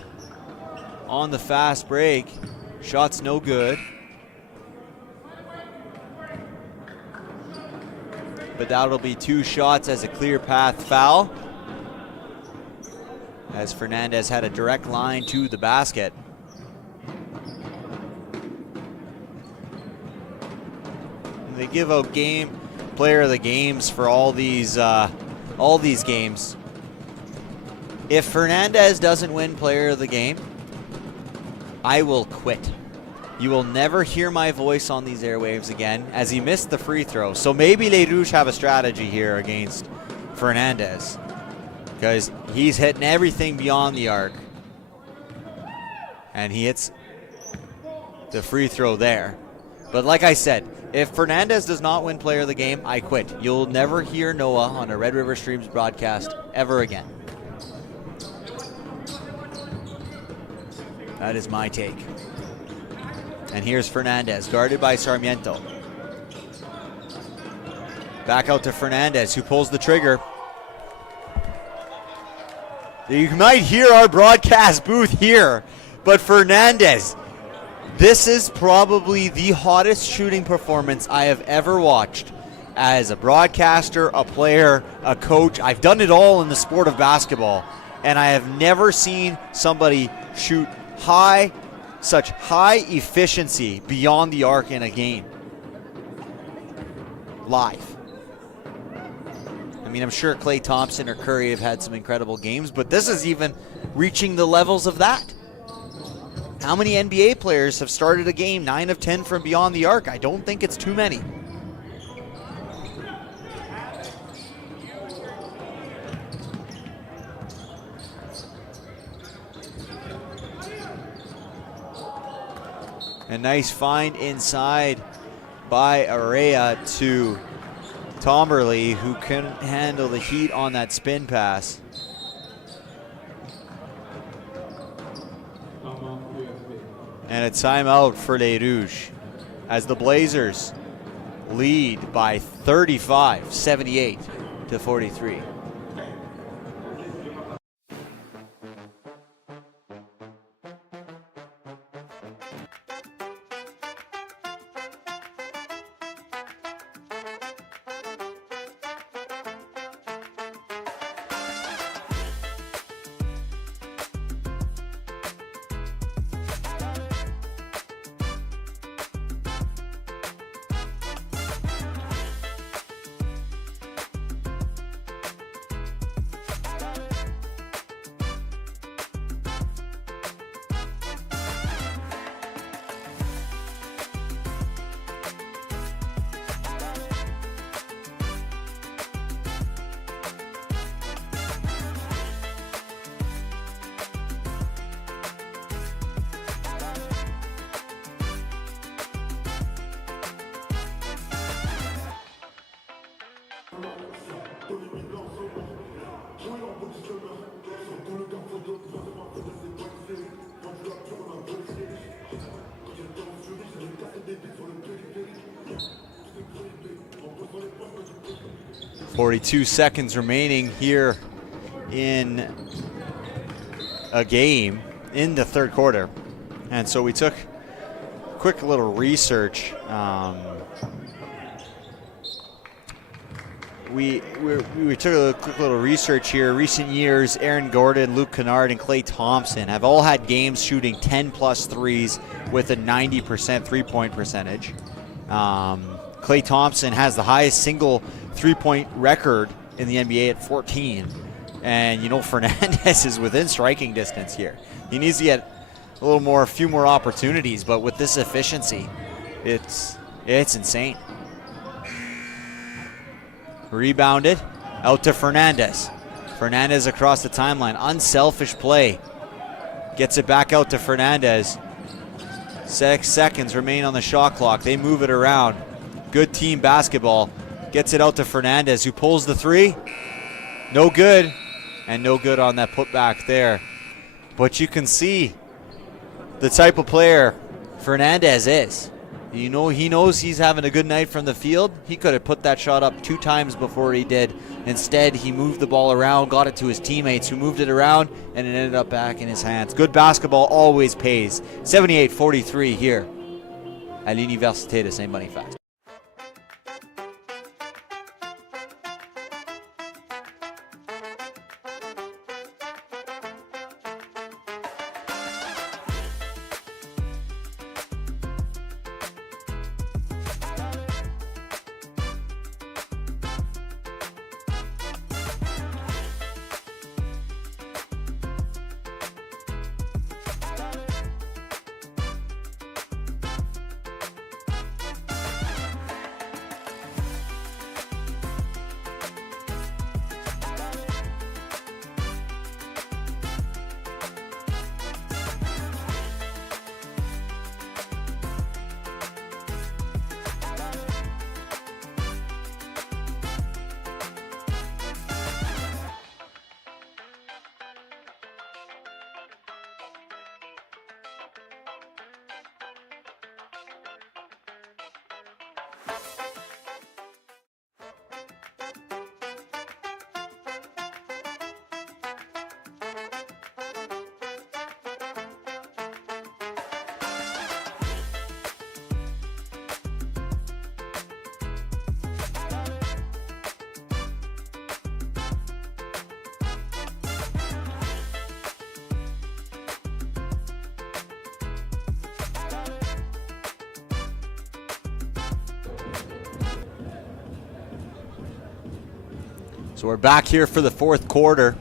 on the fast break. Shot's no good. But that'll be 2 shots as a clear path foul, as Fernandez had a direct line to the basket. And they give out game player of the games for all these games. If Fernandez doesn't win player of the game, I will quit. You will never hear my voice on these airwaves again, as he missed the free throw. So maybe Les Rouges have a strategy here against Fernandez, because he's hitting everything beyond the arc. And he hits the free throw there. But like I said, if Fernandez does not win player of the game, I quit. You'll never hear Noah on a Red River Streams broadcast ever again. That is my take. And here's Fernandez, guarded by Sarmiento. Back out to Fernandez, who pulls the trigger. You might hear our broadcast booth here, but Fernandez, this is probably the hottest shooting performance I have ever watched as a broadcaster, a player, a coach. I've done it all in the sport of basketball, and I have never seen somebody shoot such high efficiency beyond the arc in a game live. I mean, I'm sure Klay Thompson or Curry have had some incredible games, but this is even reaching the levels of that. How many NBA players have started a game 9 of 10 from beyond the arc? I don't think it's too many. A nice find inside by Area to Tomberly, who couldn't handle the heat on that spin pass. And a timeout for Les Rouges as the Blazers lead by 35, 78 to 43. .42 seconds remaining here in a game in the third quarter. And so we took a quick little research. We took a quick little research here. Recent years, Aaron Gordon, Luke Kennard, and Klay Thompson have all had games shooting 10-plus threes with a 90% three-point percentage. Klay Thompson has the highest single three-point record in the NBA at 14. And, you know, Fernandez is within striking distance here. He needs to get a few more opportunities, but with this efficiency, it's insane. Rebounded, out to Fernandez. Fernandez across the timeline, unselfish play. Gets it back out to Fernandez. 6 seconds remain on the shot clock. They move it around. Good team basketball. Gets it out to Fernandez, who pulls the three. No good. And no good on that putback there. But you can see the type of player Fernandez is. You know, he knows he's having a good night from the field. He could have put that shot up 2 times before he did. Instead, he moved the ball around, got it to his teammates, who moved it around, and it ended up back in his hands. Good basketball always pays. 78-43 here at Université de Saint-Boniface. So we're back here for the fourth quarter.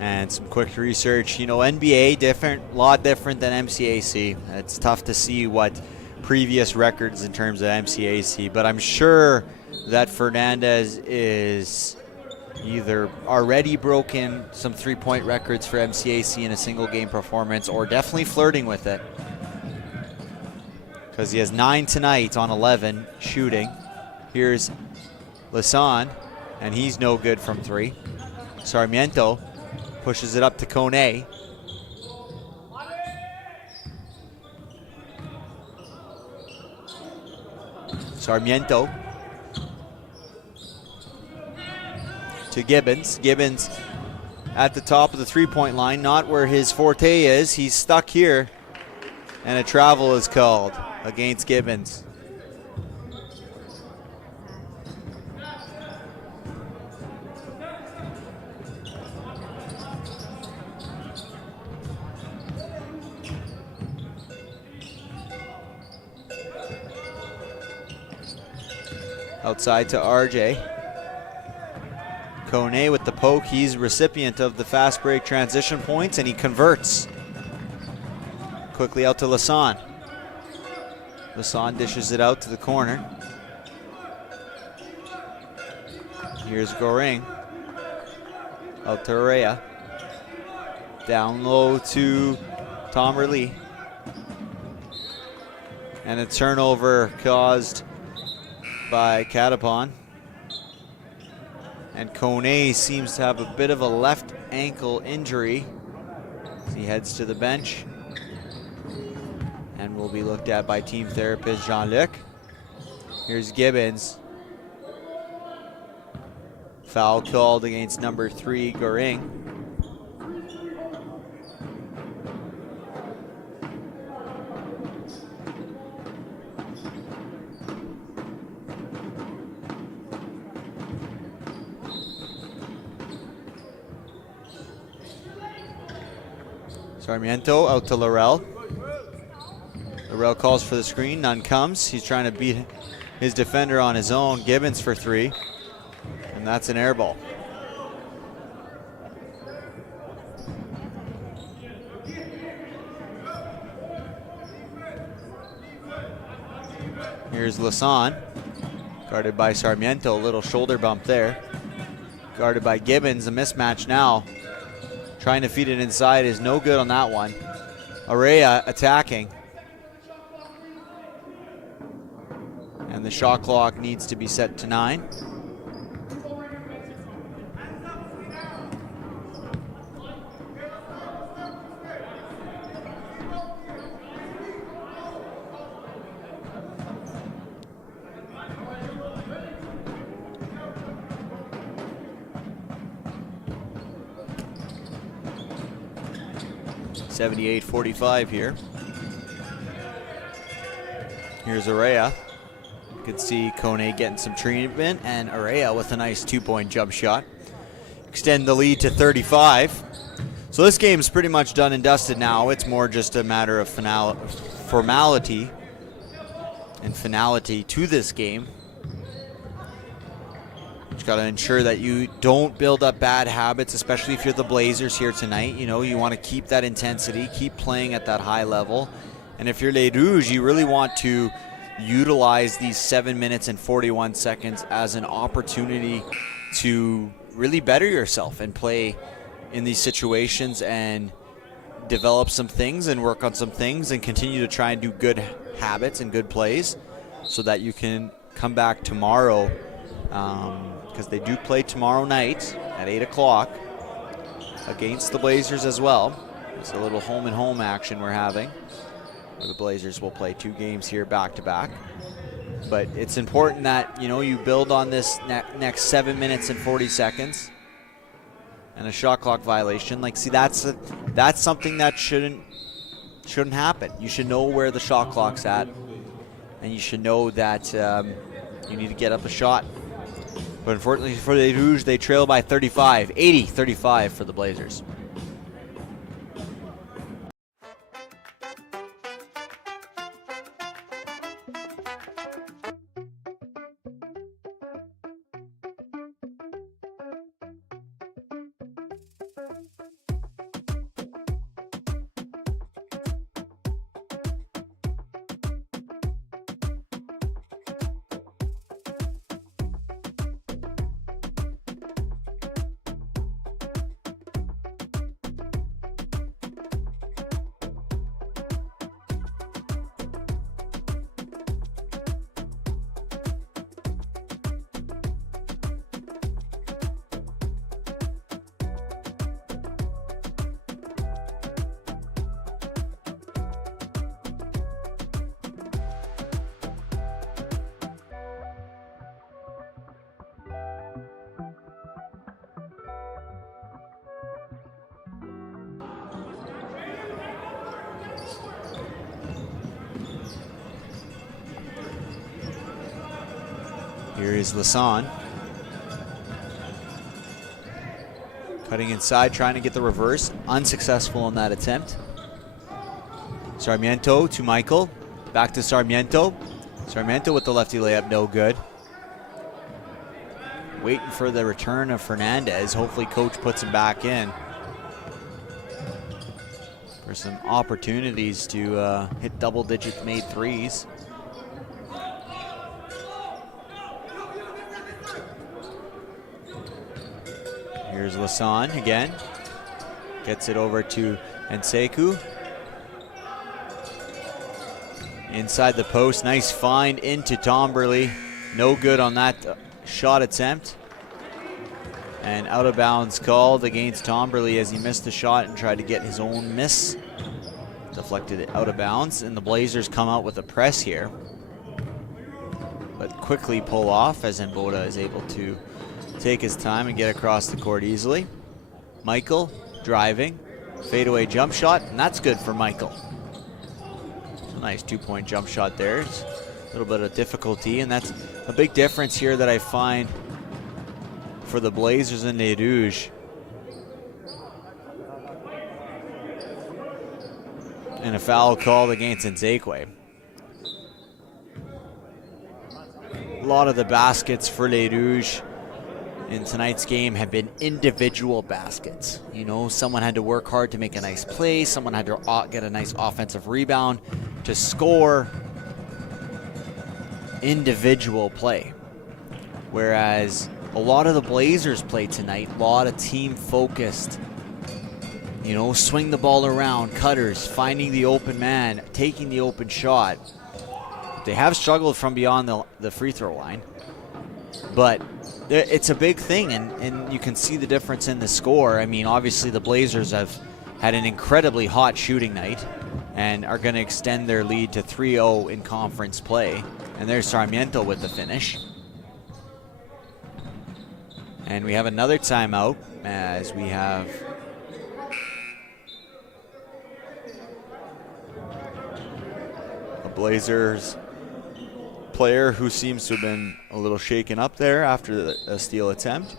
And some quick research. You know, NBA a lot different than MCAC. It's tough to see what previous records in terms of MCAC, but I'm sure that Fernandez is either already broken some three-point records for MCAC in a single game performance or definitely flirting with it, because he has 9 tonight on 11 shooting. Here's Lasan, and he's no good from 3. Sarmiento pushes it up to Kone. Sarmiento to Gibbons. Gibbons at the top of the three-point line, not where his forte is. He's stuck here, and a travel is called against Gibbons. Outside to RJ. Kone with the poke. He's recipient of the fast break transition points, and he converts. Quickly out to Lasan. Lasan dishes it out to the corner. Here's Goring. Out to Araya. Down low to Tomerly. And a turnover caused by Catapon. And Kone seems to have a bit of a left ankle injury as he heads to the bench and will be looked at by team therapist Jean-Luc. Here's Gibbons. Foul called against number 3, Goring. Sarmiento out to Laurel. Laurel calls for the screen, none comes. He's trying to beat his defender on his own. Gibbons for 3, and that's an air ball. Here's Lasan, guarded by Sarmiento, a little shoulder bump there. Guarded by Gibbons, a mismatch now. Trying to feed it inside is no good on that one. Araya attacking. And the shot clock needs to be set to 9. .78-45 here. Here's Araya. You can see Kone getting some treatment, and Araya with a nice 2-point jump shot. Extend the lead to 35. So this game's pretty much done and dusted now. It's more just a matter of formality and finality to this game. Just got to ensure that you don't build up bad habits, especially if you're the Blazers here tonight. You know, you want to keep that intensity, keep playing at that high level. And if you're Les Rouges, you really want to utilize these 7 minutes and 41 seconds as an opportunity to really better yourself and play in these situations and develop some things and work on some things and continue to try and do good habits and good plays so that you can come back tomorrow, because they do play tomorrow night at 8 o'clock against the Blazers as well. It's a little home and home action we're having. The Blazers will play 2 games here back to back. But it's important that, you know, you build on this next 7 minutes and 40 seconds. And a shot clock violation, like, see, that's something that shouldn't happen. You should know where the shot clock's at, and you should know that you need to get up a shot. But unfortunately for the Rouges, they trail by 35, 80-35 for the Blazers. Here is Lasan. Cutting inside, trying to get the reverse. Unsuccessful in that attempt. Sarmiento to Michael. Back to Sarmiento. Sarmiento with the lefty layup, no good. Waiting for the return of Fernandez. Hopefully coach puts him back in for some opportunities to hit double-digit made threes. Here's Lasan again. Gets it over to Nseku. Inside the post, nice find into Tomberley. No good on that shot attempt. And out of bounds called against Tomberley as he missed the shot and tried to get his own miss. Deflected it out of bounds, and the Blazers come out with a press here. But quickly pull off as Mboda is able to take his time and get across the court easily. Michael driving, fadeaway jump shot, and that's good for Michael. It's a nice 2-point jump shot there. It's a little bit of difficulty, and that's a big difference here that I find for the Blazers and Les Rouges. And a foul called against Nzekwe. A lot of the baskets for Les Rouges in tonight's game have been individual baskets. You know, someone had to work hard to make a nice play, someone had to get a nice offensive rebound to score. Individual play. Whereas a lot of the Blazers play tonight, a lot of team focused. You know, swing the ball around, cutters, finding the open man, taking the open shot. They have struggled from beyond the free throw line, but it's a big thing, and you can see the difference in the score. I mean, obviously the Blazers have had an incredibly hot shooting night and are going to extend their lead to 3-0 in conference play. And there's Sarmiento with the finish. And we have another timeout as we have a Blazers player who seems to have been a little shaken up there after a steal attempt.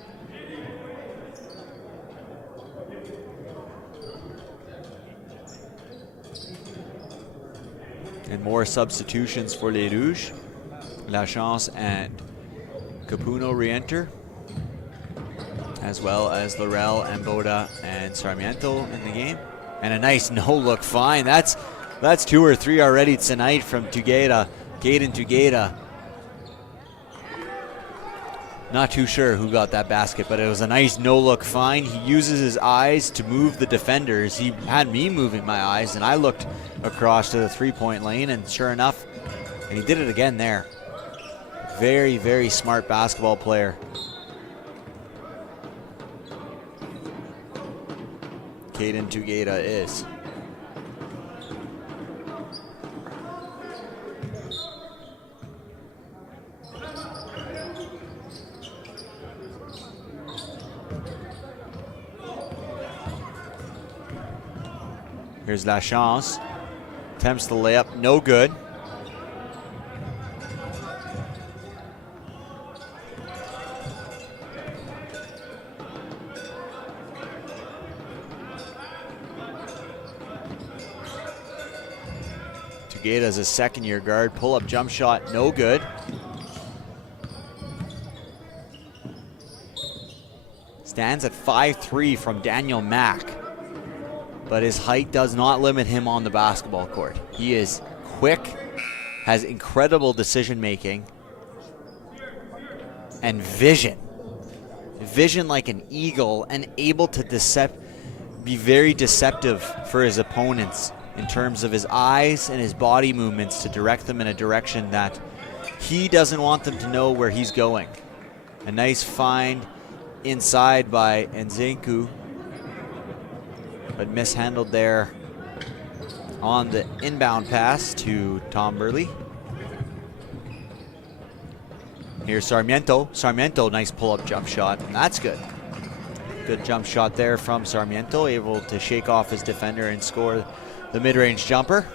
And more substitutions for Les Rouges. Lachance and Capuno re-enter, as well as Laurel, Mboda, and Sarmiento in the game. And a nice no-look find. That's 2 or 3 already tonight from Gaden Tugeda. Not too sure who got that basket, but it was a nice no-look find. He uses his eyes to move the defenders. He had me moving my eyes, and I looked across to the three-point lane, and sure enough, and he did it again there. Very, very smart basketball player. Gaden Tugeda is. Here's Lachance. Attempts the layup, no good. Tugeda's a second-year guard. Pull-up jump shot, no good. Stands at 5'3" from Daniel Mack. But his height does not limit him on the basketball court. He is quick, has incredible decision making, and vision. Vision like an eagle, and able to be very deceptive for his opponents in terms of his eyes and his body movements to direct them in a direction that he doesn't want them to know where he's going. A nice find inside by Nzenku, but mishandled there on the inbound pass to Tom Burley. Here's Sarmiento. Sarmiento, nice pull-up jump shot, and that's good. Good jump shot there from Sarmiento, able to shake off his defender and score the mid-range jumper.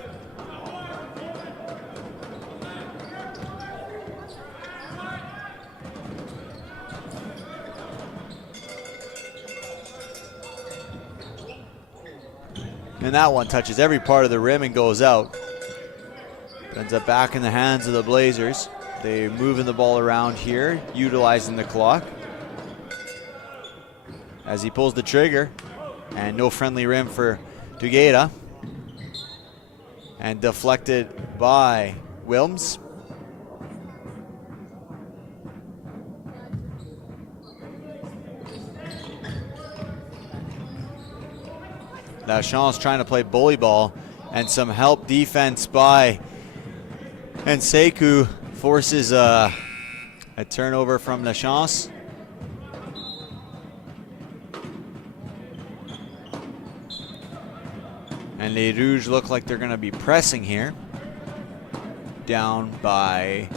And that one touches every part of the rim and goes out. Ends up back in the hands of the Blazers. They're moving the ball around here, utilizing the clock. As he pulls the trigger, and no friendly rim for Tugeta. And deflected by Wilms. Lachance trying to play bully ball, and some help defense by Nseiku forces a turnover from Lachance. And les Rouges look like they're going to be pressing here. Down by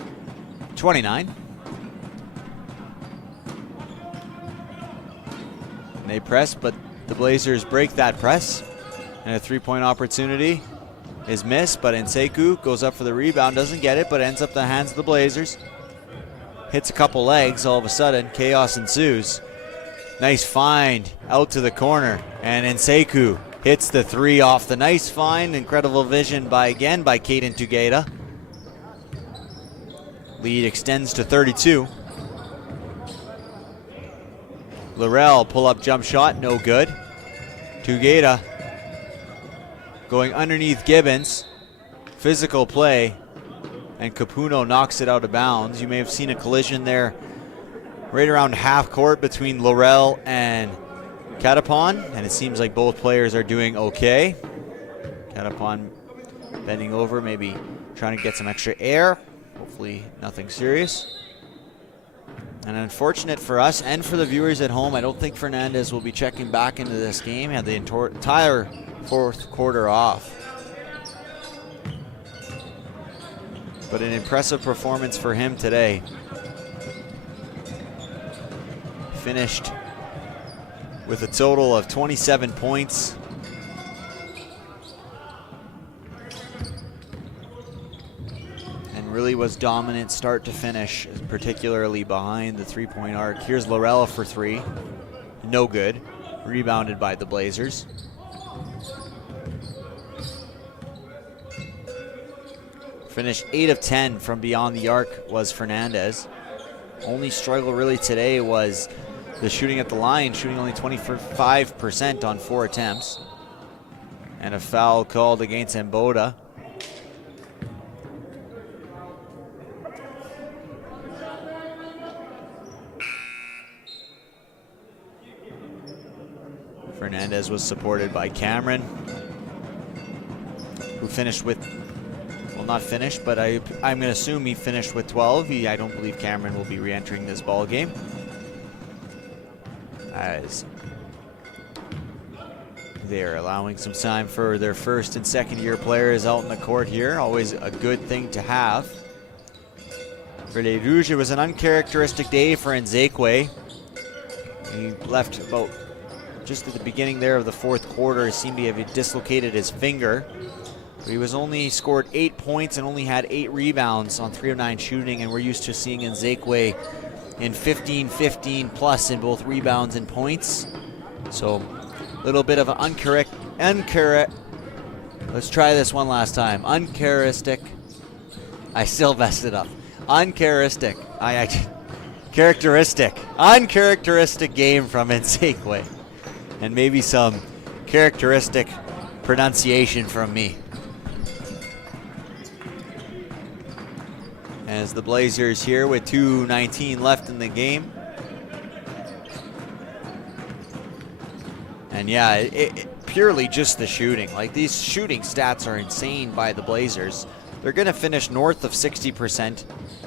29. And they press, but the Blazers break that press. And a three-point opportunity is missed, but Nseiku goes up for the rebound, doesn't get it, but ends up in the hands of the Blazers. Hits a couple legs, all of a sudden, chaos ensues. Nice find out to the corner, and Nseiku hits the three off the nice find. Incredible vision by Caden Tugeta. Lead extends to 32. Laurel pull-up jump shot, no good. Tugeta going underneath Gibbons. Physical play, and Capuno knocks it out of bounds. You may have seen a collision there right around half court between Laurel and Catapon, and it seems like both players are doing okay. Catapon bending over, maybe trying to get some extra air. Hopefully nothing serious. And unfortunate for us and for the viewers at home, I don't think Fernandez will be checking back into this game. Had the entire fourth quarter off. But an impressive performance for him today. Finished with a total of 27 points. And really was dominant start to finish, particularly behind the three-point arc. Here's Laurel for three. No good. Rebounded by the Blazers. Finished 8 of 10 from beyond the arc was Fernandez. Only struggle really today was the shooting at the line, shooting only 25% on 4 attempts. And a foul called against Mboda. Fernandez was supported by Cameron, who finished with, well, not finished, but I'm going to assume he finished with 12. I don't believe Cameron will be re-entering this ball game, as they're allowing some time for their first and second year players out in the court here. Always a good thing to have. For les Rouges, it was an uncharacteristic day for Nzekwe. He left about just at the beginning there of the fourth quarter. He seemed to have dislocated his finger. But he was only scored 8 points and only had 8 rebounds on 3 of 9 shooting, and we're used to seeing Nzekwe in 15-15 plus in both rebounds and points. So a little bit of an let's try this one last time. Uncharacteristic. I still messed it up. Uncharacteristic game from Nzekwe. And maybe some characteristic pronunciation from me. As the Blazers here with 2:19 left in the game. And yeah, it purely just the shooting. Like, these shooting stats are insane by the Blazers. They're going to finish north of 60%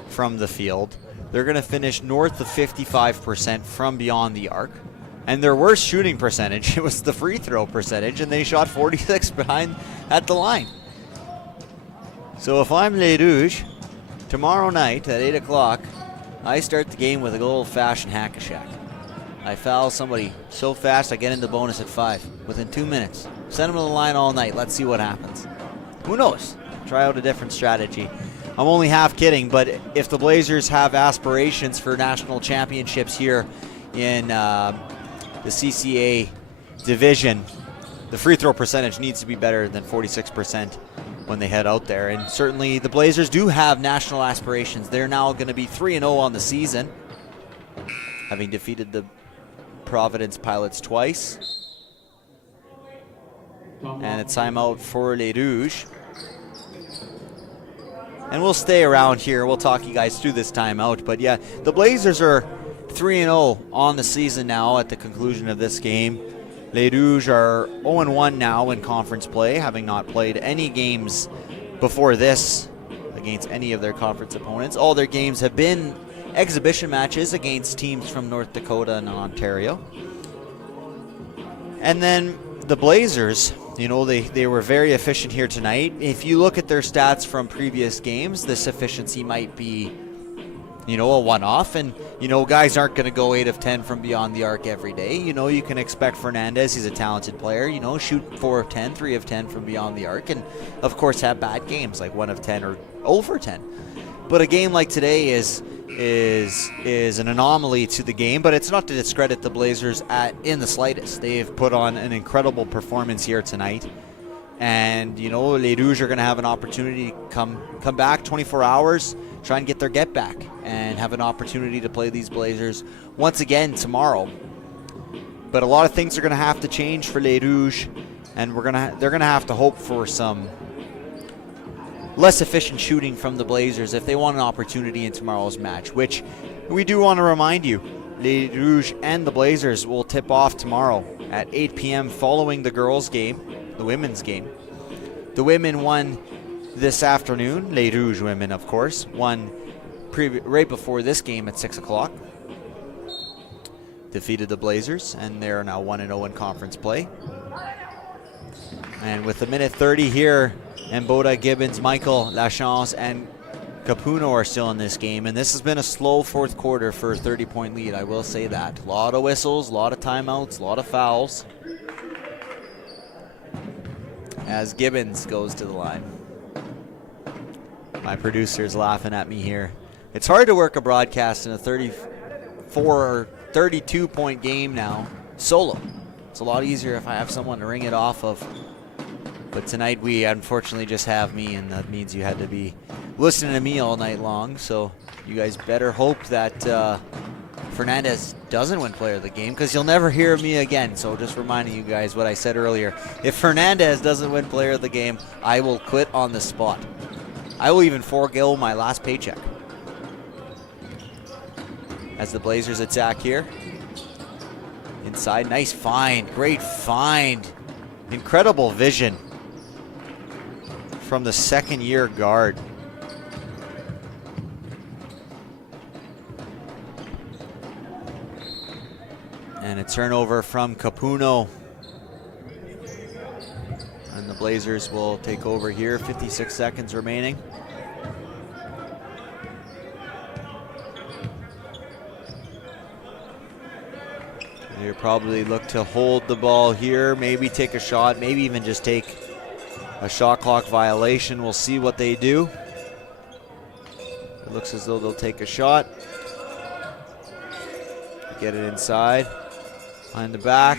from the field. They're going to finish north of 55% from beyond the arc. And their worst shooting percentage, it was the free throw percentage, and they shot 46 behind at the line. So if I'm Les Rouges, tomorrow night at 8 o'clock, I start the game with a good old-fashioned hack-a-shack. I foul somebody so fast I get into bonus at 5 within 2 minutes. Send them to the line all night. Let's see what happens. Who knows? Try out a different strategy. I'm only half kidding, but if the Blazers have aspirations for national championships here in the CCA division, the free throw percentage needs to be better than 46% when they head out there. And certainly the Blazers do have national aspirations. They're now going to be 3-0 on the season, having defeated the Providence Pilots twice. And a timeout for Les Rouges. And we'll stay around here. We'll talk you guys through this timeout. But yeah, the Blazers are 3-0 on the season now at the conclusion of this game. Les Rouges are 0-1 now in conference play, having not played any games before this against any of their conference opponents. All their games have been exhibition matches against teams from North Dakota and Ontario. And then the Blazers, you know, they were very efficient here tonight. If you look at their stats from previous games, this efficiency might be, you know, a one-off. And, you know, guys aren't going to go 8 of 10 from beyond the arc every day. You know, you can expect Fernandez, he's a talented player, you know, shoot 4 of 10, 3 of 10 from beyond the arc. And, of course, have bad games like 1 of 10 or over 10. But a game like today is an anomaly to the game, but it's not to discredit the Blazers in the slightest. They've put on an incredible performance here tonight. And, you know, Les Rouges are going to have an opportunity to come back 24 hours, try and get their get back, and have an opportunity to play these Blazers once again tomorrow. But a lot of things are going to have to change for Les Rouges, and they're going to have to hope for some less efficient shooting from the Blazers if they want an opportunity in tomorrow's match, which we do want to remind you, Les Rouges and the Blazers will tip off tomorrow at 8 p.m. following the girls' game, the women's game. The women won this afternoon, Les Rouges women, of course, won right before this game at 6 o'clock. Defeated the Blazers, and they're now 1-0 in conference play. And with a minute 30 here, Mboda, Gibbons, Michael, Lachance, and Capuno are still in this game. And this has been a slow fourth quarter for a 30-point lead, I will say that. A lot of whistles, a lot of timeouts, a lot of fouls. As Gibbons goes to the line. My producer's laughing at me here. It's hard to work a broadcast in a 34 or 32-point game now, solo. It's a lot easier if I have someone to ring it off of. But tonight we unfortunately just have me, and that means you had to be listening to me all night long. So you guys better hope that Fernandez doesn't win player of the game, because you'll never hear me again. So just reminding you guys what I said earlier. If Fernandez doesn't win player of the game, I will quit on the spot. I will even forego my last paycheck. As the Blazers attack here. Inside, nice find, great find. Incredible vision from the second-year guard. And a turnover from Capuno. And the Blazers will take over here, 56 seconds remaining. They'll probably look to hold the ball here, maybe take a shot, maybe even just take a shot clock violation. We'll see what they do. It looks as though they'll take a shot. Get it inside. Behind the back.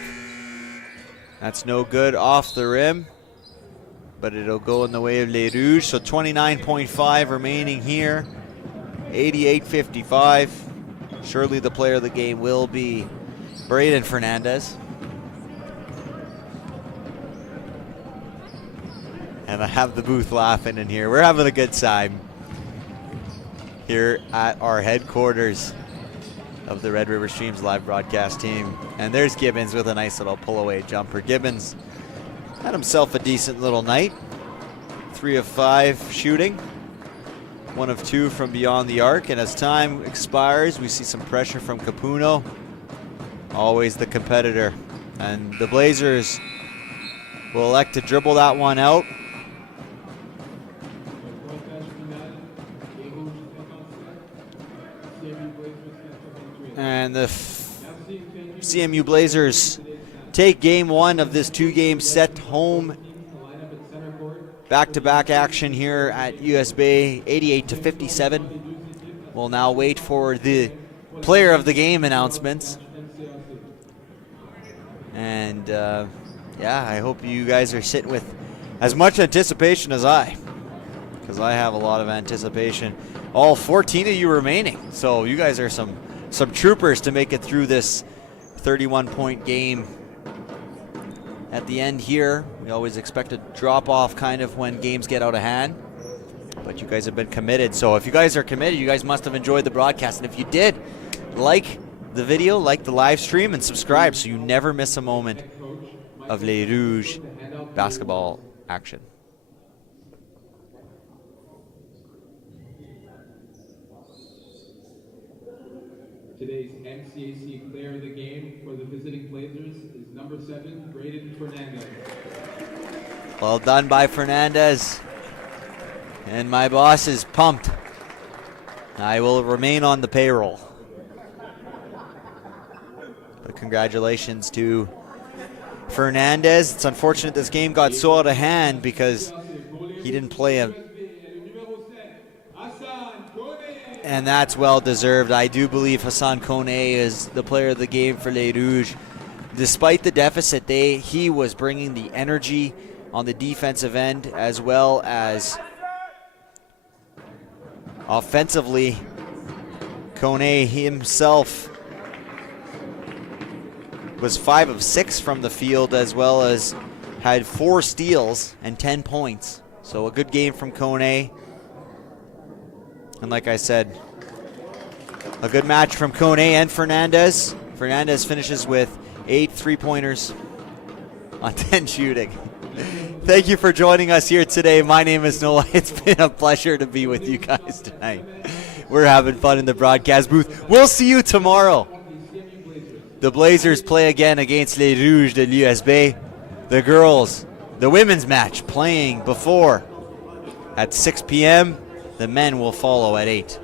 That's no good, off the rim. But it'll go in the way of Les Rouges. So 29.5 remaining here. 88-55. Surely the player of the game will be Braden Fernandez. And I have the booth laughing in here. We're having a good time here at our headquarters of the Red River Streams live broadcast team. And there's Gibbons with a nice little pull-away jumper. Gibbons had himself a decent little night. 3 of 5 shooting. 1 of 2 from beyond the arc. And as time expires, we see some pressure from Capuno. Always the competitor. And the Blazers will elect to dribble that one out. And the CMU Blazers take game 1 of this 2-game set home. Back-to-back action here at US Bay, 88-57. We'll now wait for the player of the game announcements. And yeah, I hope you guys are sitting with as much anticipation as I, because I have a lot of anticipation. All 14 of you remaining, so you guys are some troopers to make it through this 31-point game. At the end here, we always expect a drop-off kind of when games get out of hand, but you guys have been committed. So if you guys are committed, you guys must have enjoyed the broadcast. And if you did, like the video, like the live stream, and subscribe so you never miss a moment of Les Rouges basketball action. Today's MCAC player of the game for the visiting Blazers is number 7, Braden Fernandez. Well done by Fernandez. And my boss is pumped. I will remain on the payroll. But congratulations to Fernandez. It's unfortunate this game got so out of hand because he didn't play a... And that's well deserved. I do believe Hassan Kone is the player of the game for Les Rouges. Despite the deficit, he was bringing the energy on the defensive end as well as offensively. Kone himself was 5 of 6 from the field, as well as had 4 steals and 10 points. So a good game from Kone. And like I said, a good match from Kone and Fernandez. Fernandez finishes with 8 3-pointers on 10 shooting. Thank you for joining us here today. My name is Noah. It's been a pleasure to be with you guys tonight. We're having fun in the broadcast booth. We'll see you tomorrow. The Blazers play again against Les Rouges de l'USB. The girls, the women's match, playing before at 6 p.m. The men will follow at 8.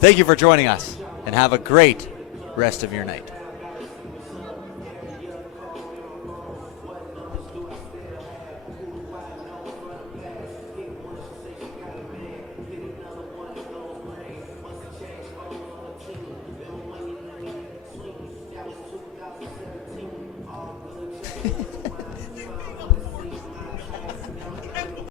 Thank you for joining us, and have a great rest of your night.